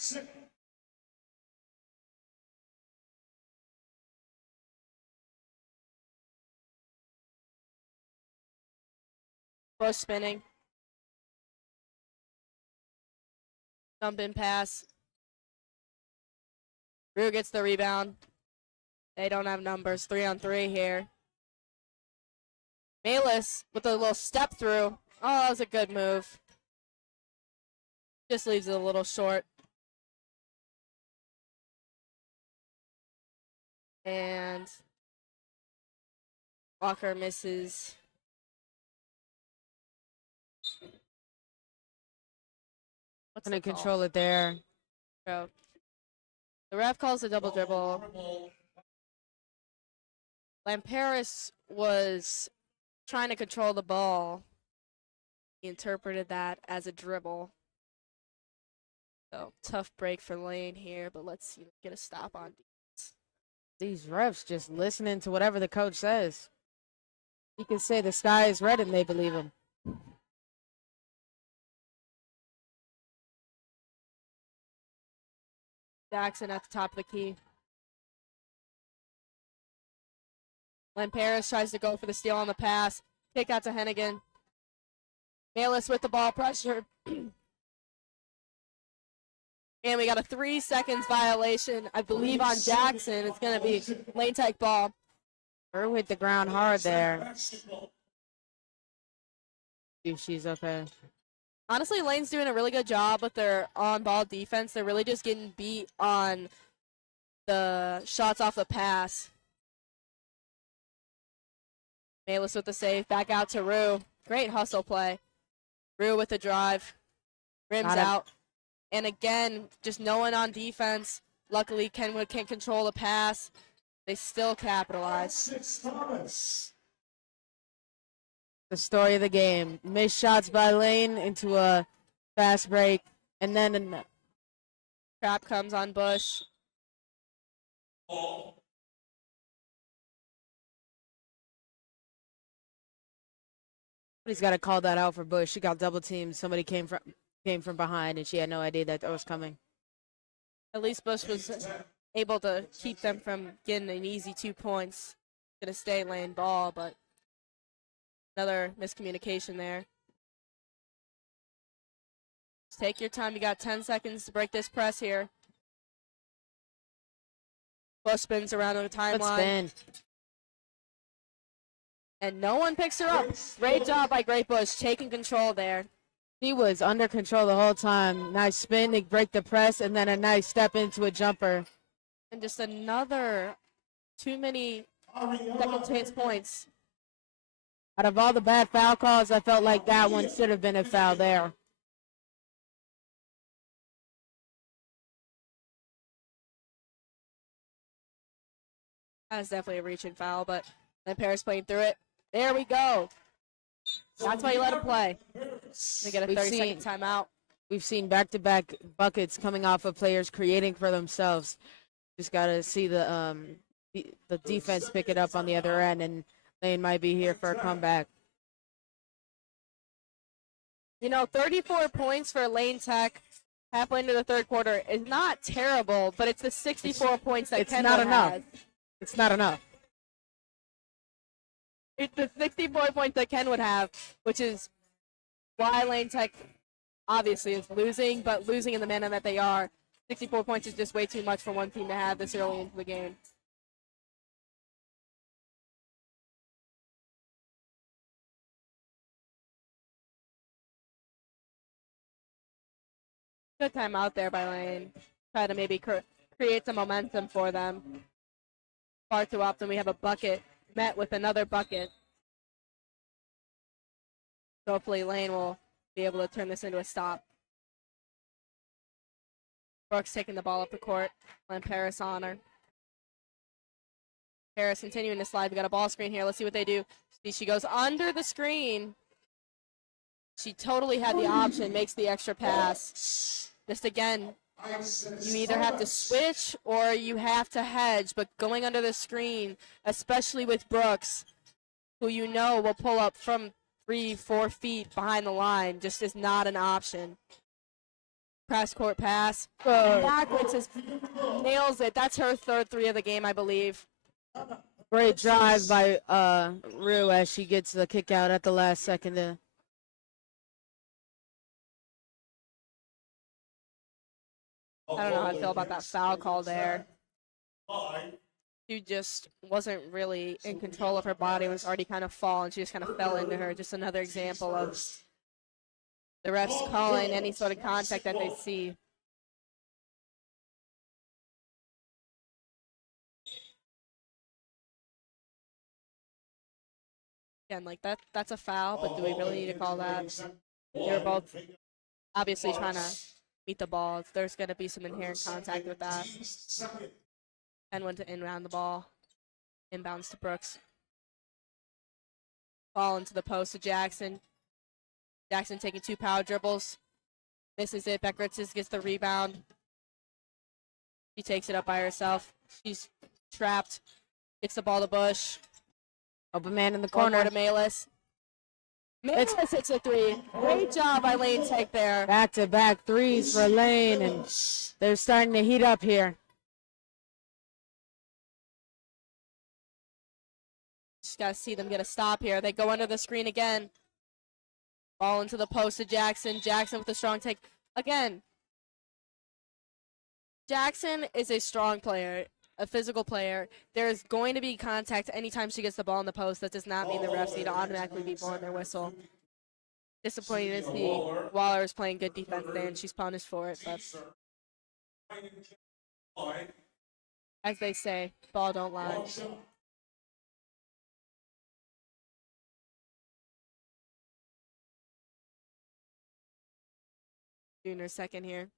Bush spinning. Dump in pass. Rue gets the rebound. They don't have numbers. 3-on-3 here. Malis with a little step through. Oh, that was a good move. Just leaves it a little short. And Walker misses. What's Gonna the call? control it there. So, the ref calls a double dribble. Lamperis was trying to control the ball. He interpreted that as a dribble. So, tough break for Lane here, but let's get a stop on defense. These refs just listening to whatever the coach says. He can say the sky is red and they believe him. Jackson at the top of the key. Len Paris tries to go for the steal on the pass. Kick out to Hennigan. Bayless with the ball pressure. And we got a 3 seconds violation, I believe, on Jackson. It's going to be Lane Tech ball. Her hit the ground hard there. See if she's okay. Honestly, Lane's doing a really good job with their on-ball defense. They're really just getting beat on the shots off the pass. Bayless with the save. Back out to Rue. Great hustle play. Rue with the drive. Rims out. And again, just no one on defense. Luckily, Kenwood can't control the pass. They still capitalize. The story of the game. Missed shots by Lane into a fast break. And then Trap comes on Bush. Somebody's got to call that out for Bush. She got double teamed. Somebody came from behind, and she had no idea that was coming. At least Bush was able to keep them from getting an easy 2 points. Gonna stay Lane ball, but another miscommunication there. Just take your time. You got 10 seconds to break this press here. Bush spins around on the Good timeline. spin. And no one picks her up. Great job by Great Bush, taking control there. She was under control the whole time. Nice spin to break the press, and then a nice step into a jumper. And just another too many second chance points. Out of all the bad foul calls, I felt like that one should have been a foul there. That's definitely a reaching foul, but then Paris playing through it. There we go. That's why you let him play. They get a 30-second timeout. We've seen back-to-back buckets coming off of players creating for themselves. Just got to see the defense pick it up on the other end, and Lane might be here for a comeback. You know, 34 points for Lane Tech halfway into the third quarter is not terrible, but it's the 64 points that Kenwood not enough. has. It's not enough. It's the 64 points that Ken would have, which is why Lane Tech obviously is losing, but losing in the manner that they are. 64 points is just way too much for one team to have this early into the game. Good time out there by Lane. Try to maybe create some momentum for them. Far too often we have a bucket met with another bucket. So hopefully Lane will be able to turn this into a stop. Brooks taking the ball up the court. Len Paris on her. Paris continuing to slide. We got a ball screen here. Let's see what they do. See, she goes under the screen. She totally had the option, makes the extra pass. Just again, you either have to switch or you have to hedge, but going under the screen, especially with Brooks, who you know will pull up from 3-4 feet behind the line, just is not an option. Cross court pass. Backwards just nails it. That's her third three of the game, I believe. Great drive by Rue as she gets the kick out at the last second. I don't know how I feel about that foul call there. She just wasn't really in control of her body. It was already kind of fall, and she just kind of fell into her. Just another example of the refs calling any sort of contact that they see. Again, like that's a foul, but do we really need to call that? They were both obviously trying to meet the ball. There's going to be some inherent contact with that. And went to inbound the ball. Inbounds to Brooks. Ball into the post to Jackson. Jackson taking 2 power dribbles. Misses it. Beckritzes gets the rebound. She takes it up by herself. She's trapped. Gets the ball to Bush. Open man in the Corner corner. to Malis. Mavis hits a three. Great job by Lane Tech there. Back-to-back threes for Lane, and they're starting to heat up here. Just gotta see them get a stop here. They go under the screen again. Ball into the post to Jackson. Jackson with a strong take. Again, Jackson is a strong player, a physical player. There's going to be contact anytime she gets the ball in the post. That does not mean the refs need to automatically be blowing their whistle. Disappointing to see Waller is playing good defense there, and she's punished for it. But as they say, ball don't lie. Junior second here.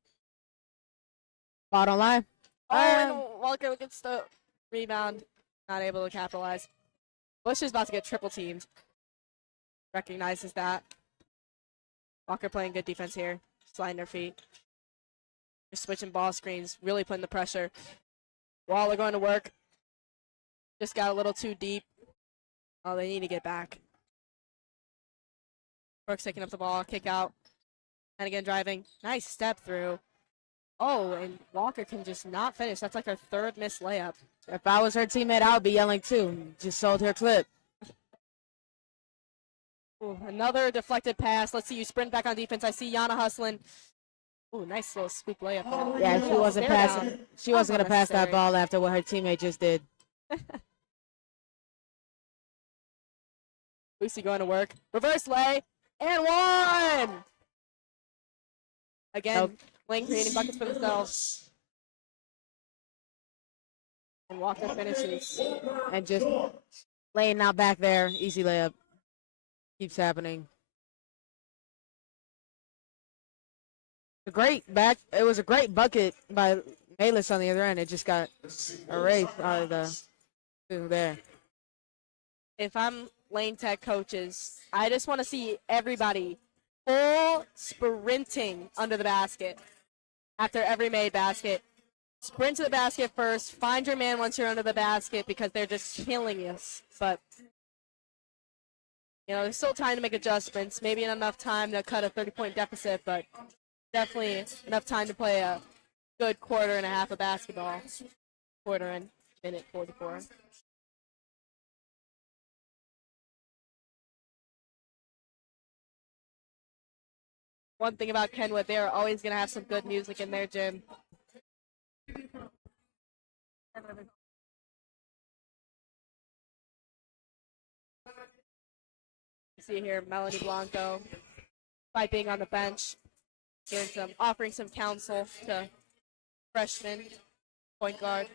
Bottom line. Oh, and Walker gets the rebound. Not able to capitalize. Bush is about to get triple teamed. Recognizes that. Walker playing good defense here. Sliding their feet. They're switching ball screens. Really putting the pressure. Waller going to work. Just got a little too deep. Oh, they need to get back. Brooks taking up the ball. Kick out. And again driving. Nice step through. Oh, and Walker can just not finish. That's like her third missed layup. If I was her teammate, I would be yelling too. Just sold her clip. Ooh, another deflected pass. Let's see you sprint back on defense. I see Yana hustling. Ooh, nice little scoop layup. Yeah, she wasn't Stare passing. down. She wasn't gonna pass that Unnecessary. ball after what her teammate just did. Lucy going to work. Reverse lay. And one! Again, Nope. Lane creating buckets for themselves. And Walker finishes. And just laying out back there. Easy layup. Keeps happening. It was a great bucket by Malis on the other end. It just got erased out of the through there. If I'm Lane Tech coaches, I just want to see everybody full sprinting under the basket after every made basket. Sprint to the basket first. Find your man once you're under the basket because they're just killing us. But, you know, there's still time to make adjustments. Maybe enough time to cut a 30-point deficit, but definitely enough time to play a good quarter and a half of basketball. Quarter and minute 44. One thing about Kenwood, they're always going to have some good music in their gym. You see here Melanie Blanco by being on the bench, offering some counsel to freshman point guard.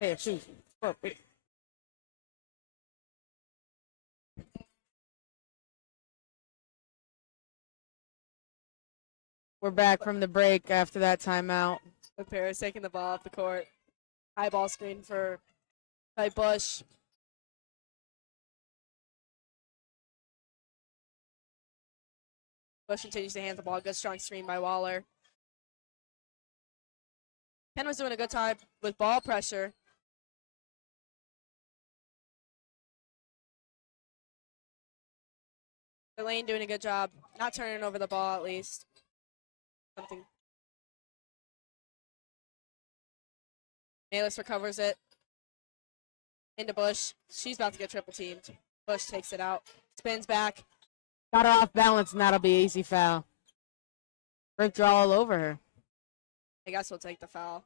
Hey, shoot. Perfect. We're back from the break after that timeout. With Paris taking the ball off the court. High ball screen by Bush. Bush continues to hand the ball. Good strong screen by Waller. Ken was doing a good job with ball pressure. Elaine doing a good job, not turning over the ball at least. Something. Malis recovers it. Into Bush. She's about to get triple teamed. Bush takes it out. Spins back. Got her off balance, and that'll be an easy foul. Ripped her all over her. I guess we'll take the foul.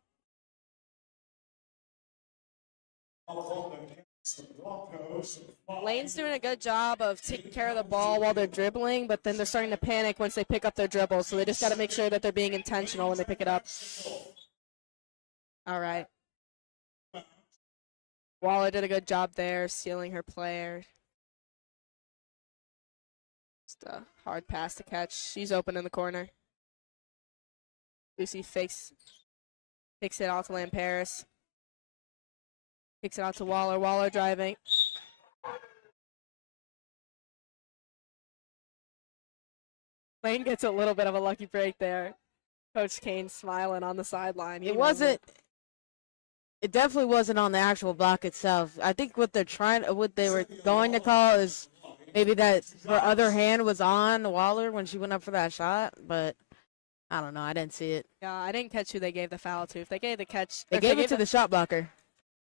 Lane's doing a good job of taking care of the ball while they're dribbling, but then they're starting to panic once they pick up their dribble, so they just got to make sure that they're being intentional when they pick it up. All right. Waller did a good job there, stealing her player. Just a hard pass to catch. She's open in the corner. Lucy fakes it out to Lamb Paris. Kicks it out to Waller. Waller driving. Lane gets a little bit of a lucky break there. Coach Kane smiling on the sideline. It wasn't It definitely wasn't on the actual block itself. I think what they were going to call is maybe that her other hand was on Waller when she went up for that shot, but I don't know. I didn't see it. Yeah, I didn't catch who they gave the foul to. If they gave the catch, They if they gave it to the shot blocker.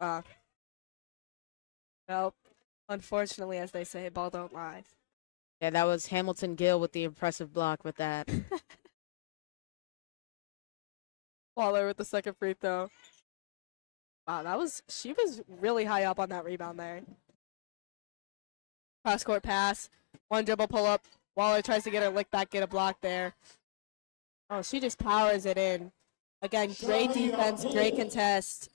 uh, well, unfortunately, as they say, ball don't lie. Yeah, that was Hamilton Gill with the impressive block with that. Waller with the second free throw. Wow, she was really high up on that rebound there. Cross court pass, one dribble pull up. Waller tries to get her lick back, get a block there. Oh, she just powers it in. Again, great defense, great contest.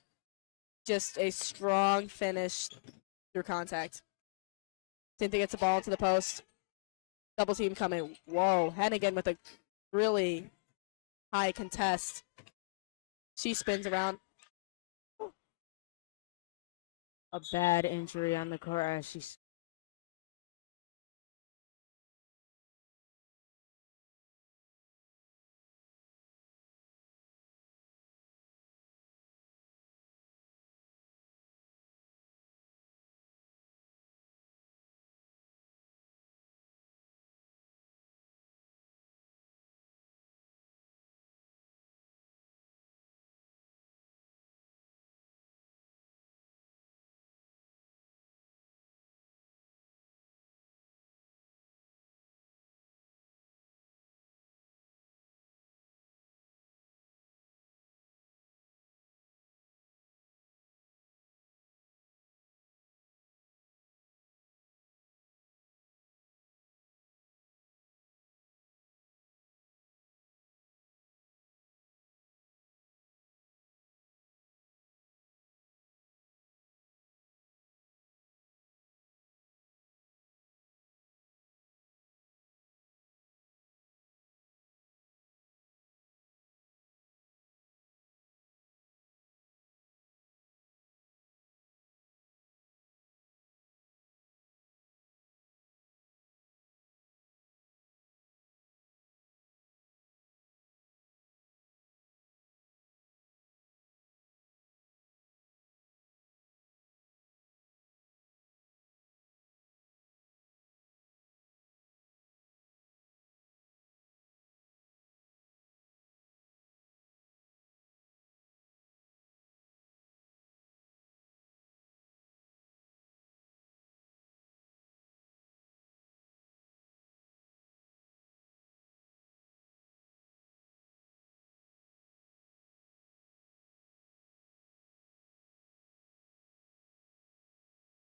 Just a strong finish through contact. Cynthia gets the ball into the post. Double team coming. Whoa, Hennigan with a really high contest. She spins around. A bad injury on the court as she's.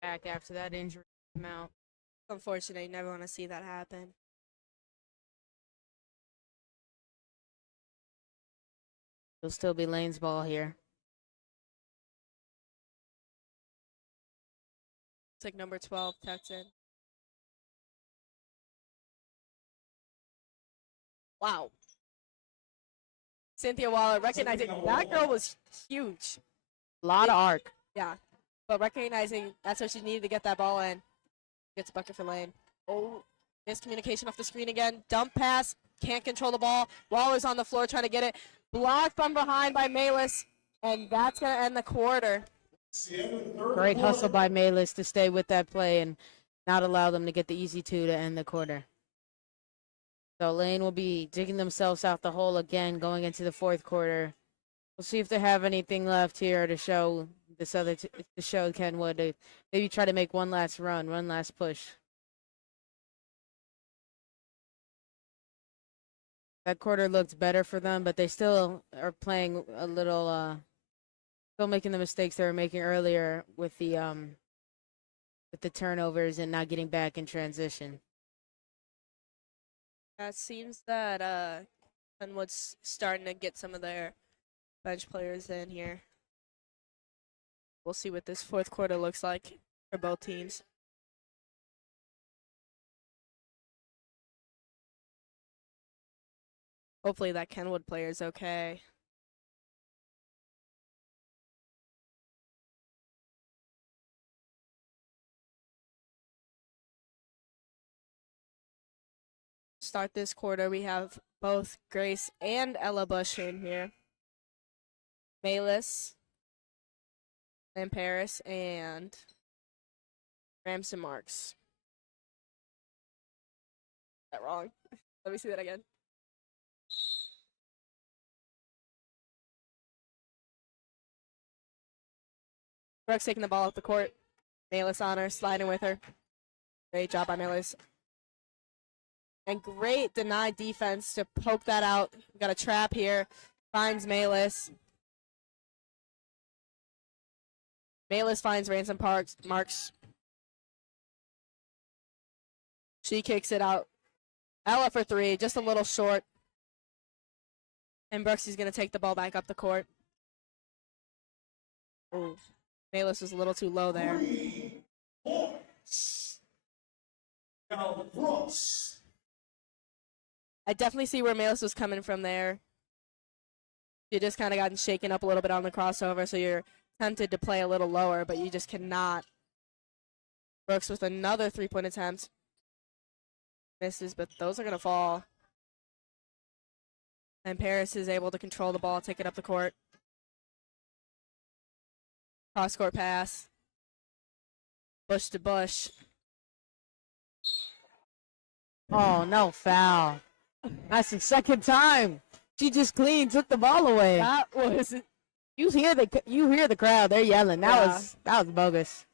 Back after that injury came out. Unfortunately, you never want to see that happen. It'll still be Lane's ball here. It's like number 12 tucks in. Wow. Cynthia Waller recognizing that girl was huge. A lot of arc. Yeah. But recognizing that's what she needed to get that ball in. Gets a bucket for Lane. Oh, miscommunication off the screen again. Dump pass. Can't control the ball. Waller's on the floor trying to get it. Blocked from behind by Malis. And that's going to end the quarter. Great hustle by Malis to stay with that play and not allow them to get the easy two to end the quarter. So Lane will be digging themselves out the hole again going into the fourth quarter. We'll see if they have anything left here to show to show Kenwood to maybe try to make one last run, one last push. That quarter looked better for them, but they still are playing a little, still making the mistakes they were making earlier with the turnovers and not getting back in transition. It seems that Kenwood's starting to get some of their bench players in here. We'll see what this fourth quarter looks like for both teams. Hopefully that Kenwood player is okay. Start this quarter, we have both Grace and Ella Bush in here. Malis and Paris and Ramson Marks. Is that wrong? Let me see that again. Brooks taking the ball up the court. Melis on her, sliding with her. Great job by Melis. And great denied defense to poke that out. We got a trap here. Finds Melis. Melis finds Ransom Marks. She kicks it out. Ella for three, just a little short. And Brooks is going to take the ball back up the court. Ooh. Melis was a little too low there. 3 points. Now Brooks. I definitely see where Melis was coming from there. You just kind of gotten shaken up a little bit on the crossover, so you're tempted to play a little lower, but you just cannot. Brooks with another three-point attempt. Misses, but those are going to fall. And Paris is able to control the ball, take it up the court. Cross-court pass. Bush to Bush. Oh, no foul. That's the second time. She just clean took the ball away. That was You hear the crowd. They're yelling. That was bogus.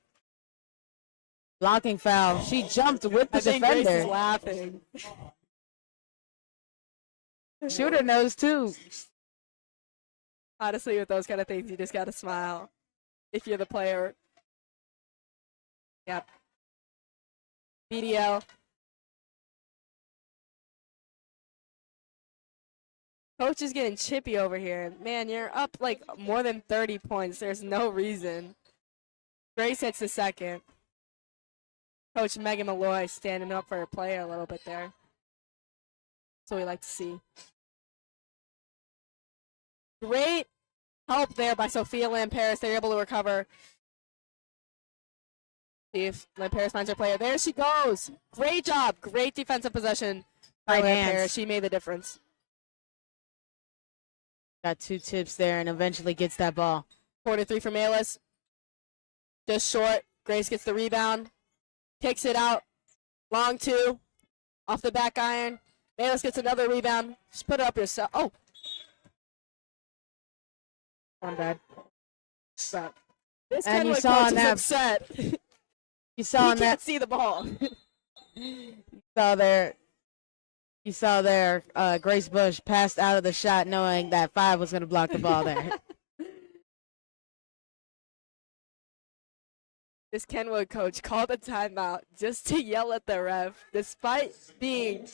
Blocking foul. She jumped with the I think Grace is defender. laughing. Shooter knows too. Honestly, with those kind of things, you just got to smile if you're the player. Yep. BDL. Coach is getting chippy over here. Man, you're up like more than 30 points. There's no reason. Grace hits the second. Coach Megan Malloy standing up for her player a little bit there. That's what we like to see. Great help there by Sophia Lamperis. They're able to recover. See if Lamperis finds her player. There she goes. Great job. Great defensive possession by Right hands. Lamperis. She made the difference. Got two tips there and eventually gets that ball. 4-3 for Melis. Just short. Grace gets the rebound. Kicks it out. Long two. Off the back iron. Melis gets another rebound. Just put it up yourself. Oh. One bad. Stop. This And you Kenwood saw coach on is that- upset. You saw He in can't that. see the ball. You saw there. Grace Bush passed out of the shot, knowing that 5 was going to block the ball there. This Kenwood coach called a timeout just to yell at the ref, despite being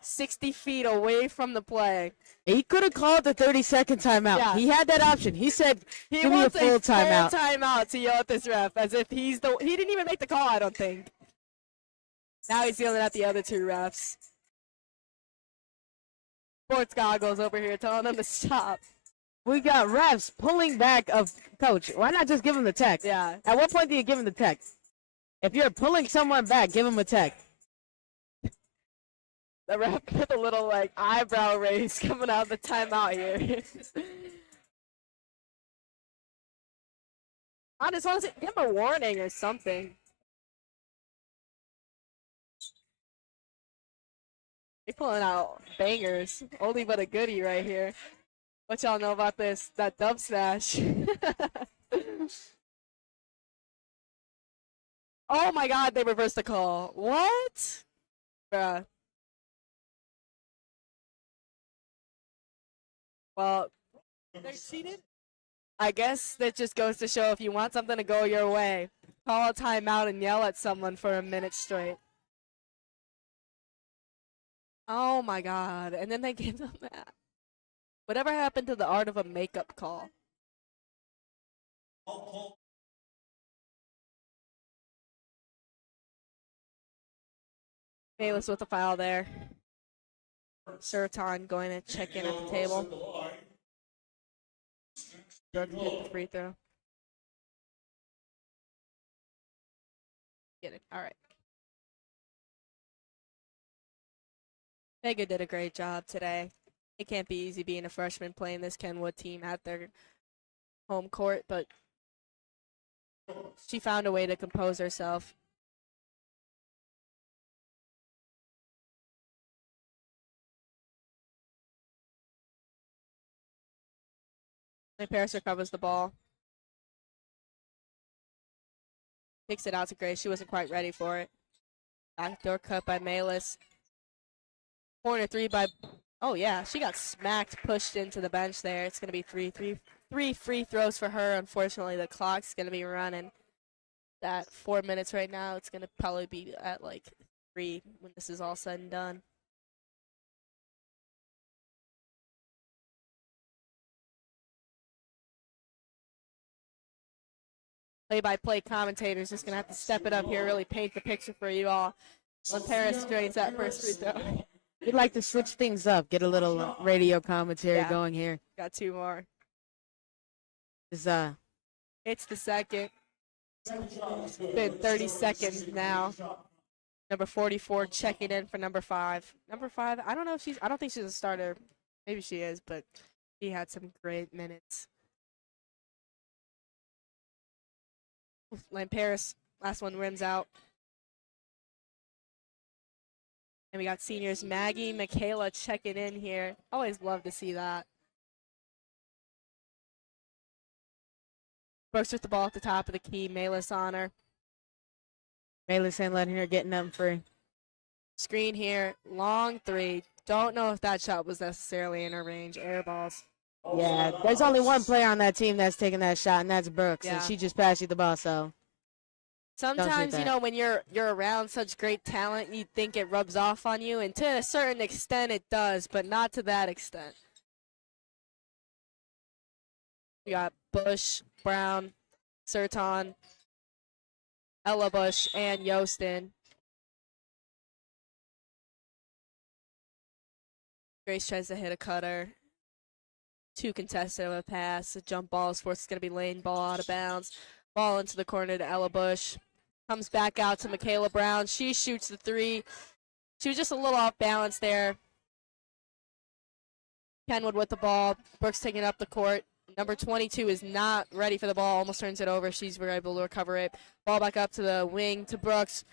60 feet away from the play. He could have called the 30-second timeout. Yeah. He had that option. He said, He "Give me a wants full timeout." timeout to yell at this ref, as if he didn't even make the call. I don't think. Now he's yelling at the other two refs. Sports goggles over here telling them to stop. We got refs pulling back of coach. Why not just give him the text? Yeah. At what point do you give him the text? If you're pulling someone back, give him a text. The ref with a little like eyebrow raise coming out of the timeout here. I just want to give him a warning or something. They're pulling out bangers. Oldie but a goodie right here. What y'all know about this? That dub smash. Oh my god, they reversed the call. What? Bruh. Well, they're cheated? I guess that just goes to show if you want something to go your way, call a timeout and yell at someone for a minute straight. Oh my god. And then they give them that. Whatever happened to the art of a makeup call? Bayless with the foul there. Surton going to check in at the table. Brooke hit the free throw. Get it. All right. Vega did a great job today. It can't be easy being a freshman playing this Kenwood team at their home court, but she found a way to compose herself. And Paris recovers the ball. Kicks it out to Grace. She wasn't quite ready for it. Backdoor cut by Malis. Corner three by, oh yeah, she got smacked, pushed into the bench there. It's going to be three free throws for her. Unfortunately, the clock's going to be running at 4 minutes right now. It's going to probably be at like 3 when this is all said and done. Play-by-play commentators just going to have to step it up here, really paint the picture for you all when Paris drains that first free throw. We'd like to switch things up, get a little radio commentary Yeah. going here. Got 2 more. It's It's the second. It's been 30 seconds now. Number 44 checking in for number 5. Number 5, I don't think she's a starter. Maybe she is, but she had some great minutes. Lane Paris, last one rims out. And we got seniors Maggie, Michaela checking in here. Always love to see that. Brooks with the ball at the top of the key. Malis on her. Malis ain't letting her get nothing free. Screen here. Long 3. Don't know if that shot was necessarily in her range. Air balls. Yeah, there's only one player on that team that's taking that shot, and that's Brooks. Yeah. And she just passed you the ball, so. Sometimes, you that. know, when you're around such great talent, you think it rubs off on you, and to a certain extent it does, but not to that extent. We got Bush, Brown, Serton, Ella Bush, and Yostin. Grace tries to hit a cutter. Too contested of a pass. A jump ball is forced. It's going to be lane ball out of bounds. Ball into the corner to Ella Bush. Comes back out to Michaela Brown. She shoots the 3. She was just a little off balance there. Kenwood with the ball. Brooks taking up the court. Number 22 is not ready for the ball. Almost turns it over. She's able to recover it. Ball back up to the wing to Brooks.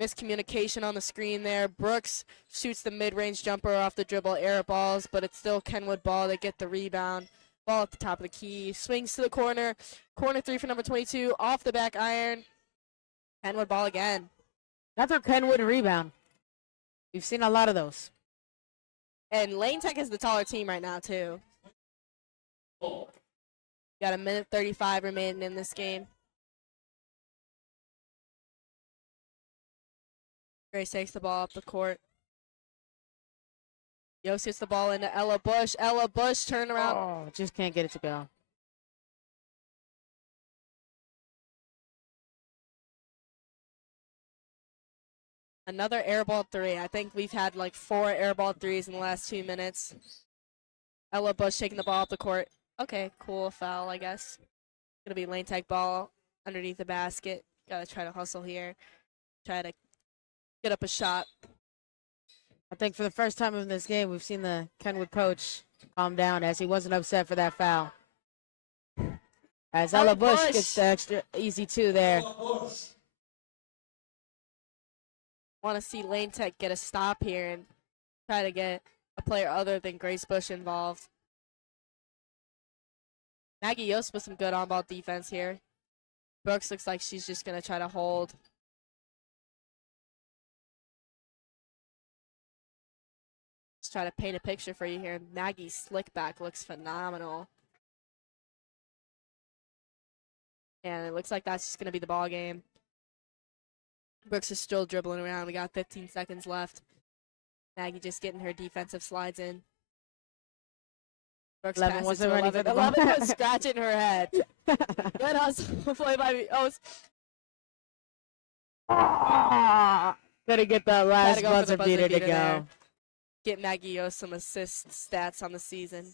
Miscommunication on the screen there. Brooks shoots the mid-range jumper off the dribble. Air balls, but it's still Kenwood ball. They get the rebound. Ball at the top of the key. Swings to the corner. Corner 3 for number 22. Off the back iron. Kenwood ball again. Another Kenwood rebound. We've seen a lot of those. And Lane Tech is the taller team right now, too. Got a minute 35 remaining in this game. Grace takes the ball up the court. Yost gets the ball into Ella Bush. Ella Bush turn around. Oh, just can't get it to go. Another airball 3. I think we've had like 4 airball 3s in the last 2 minutes. Ella Bush taking the ball up the court. Okay, cool foul, I guess. Gonna be Lane Tech ball underneath the basket. Gotta try to hustle here. Try to get up a shot. I think for the first time in this game, we've seen the Kenwood coach calm down as he wasn't upset for that foul. As Ella Bush gets the extra easy 2 there. Want to see Lane Tech get a stop here and try to get a player other than Grace Bush involved. Maggie Yost with some good on-ball defense here. Brooks looks like she's just going to try to hold. Just try to paint a picture for you here. Maggie's slick back looks phenomenal. And it looks like that's just going to be the ball game. Brooks is still dribbling around. We got 15 seconds left. Maggie just getting her defensive slides in. Brooks 11 passes wasn't to ready 11. for the ball. 11 was scratching her head. Good hustle play by Yost. Gotta get that last Gotta go for the buzzer beater to there. go. Get Maggie Yost some assist stats on the season.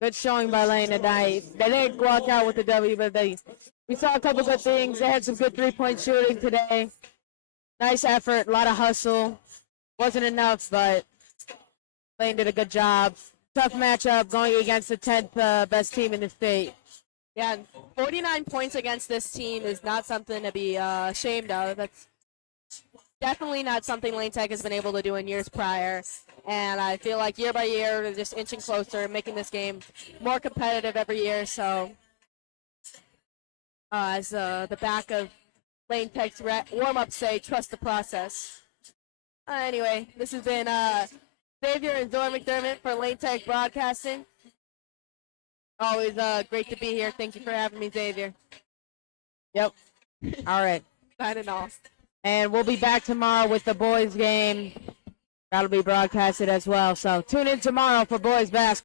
Good showing by Lane tonight. They didn't walk out with the W, but we saw a couple good things. They had some good three-point shooting today. Nice effort, a lot of hustle. Wasn't enough, but Lane did a good job. Tough matchup going against the 10th best team in the state. Yeah, and 49 points against this team is not something to be ashamed of. That's definitely not something Lane Tech has been able to do in years prior. And I feel like year by year, they're just inching closer, making this game more competitive every year. So, as the back of Lane Tech's warm-up say, trust the process. Anyway, this has been Xavier and Zora McDermott for Lane Tech Broadcasting. Always great to be here. Thank you for having me, Xavier. Yep. All right. Signing off. And we'll be back tomorrow with the boys game. That'll be broadcasted as well. So tune in tomorrow for boys basketball.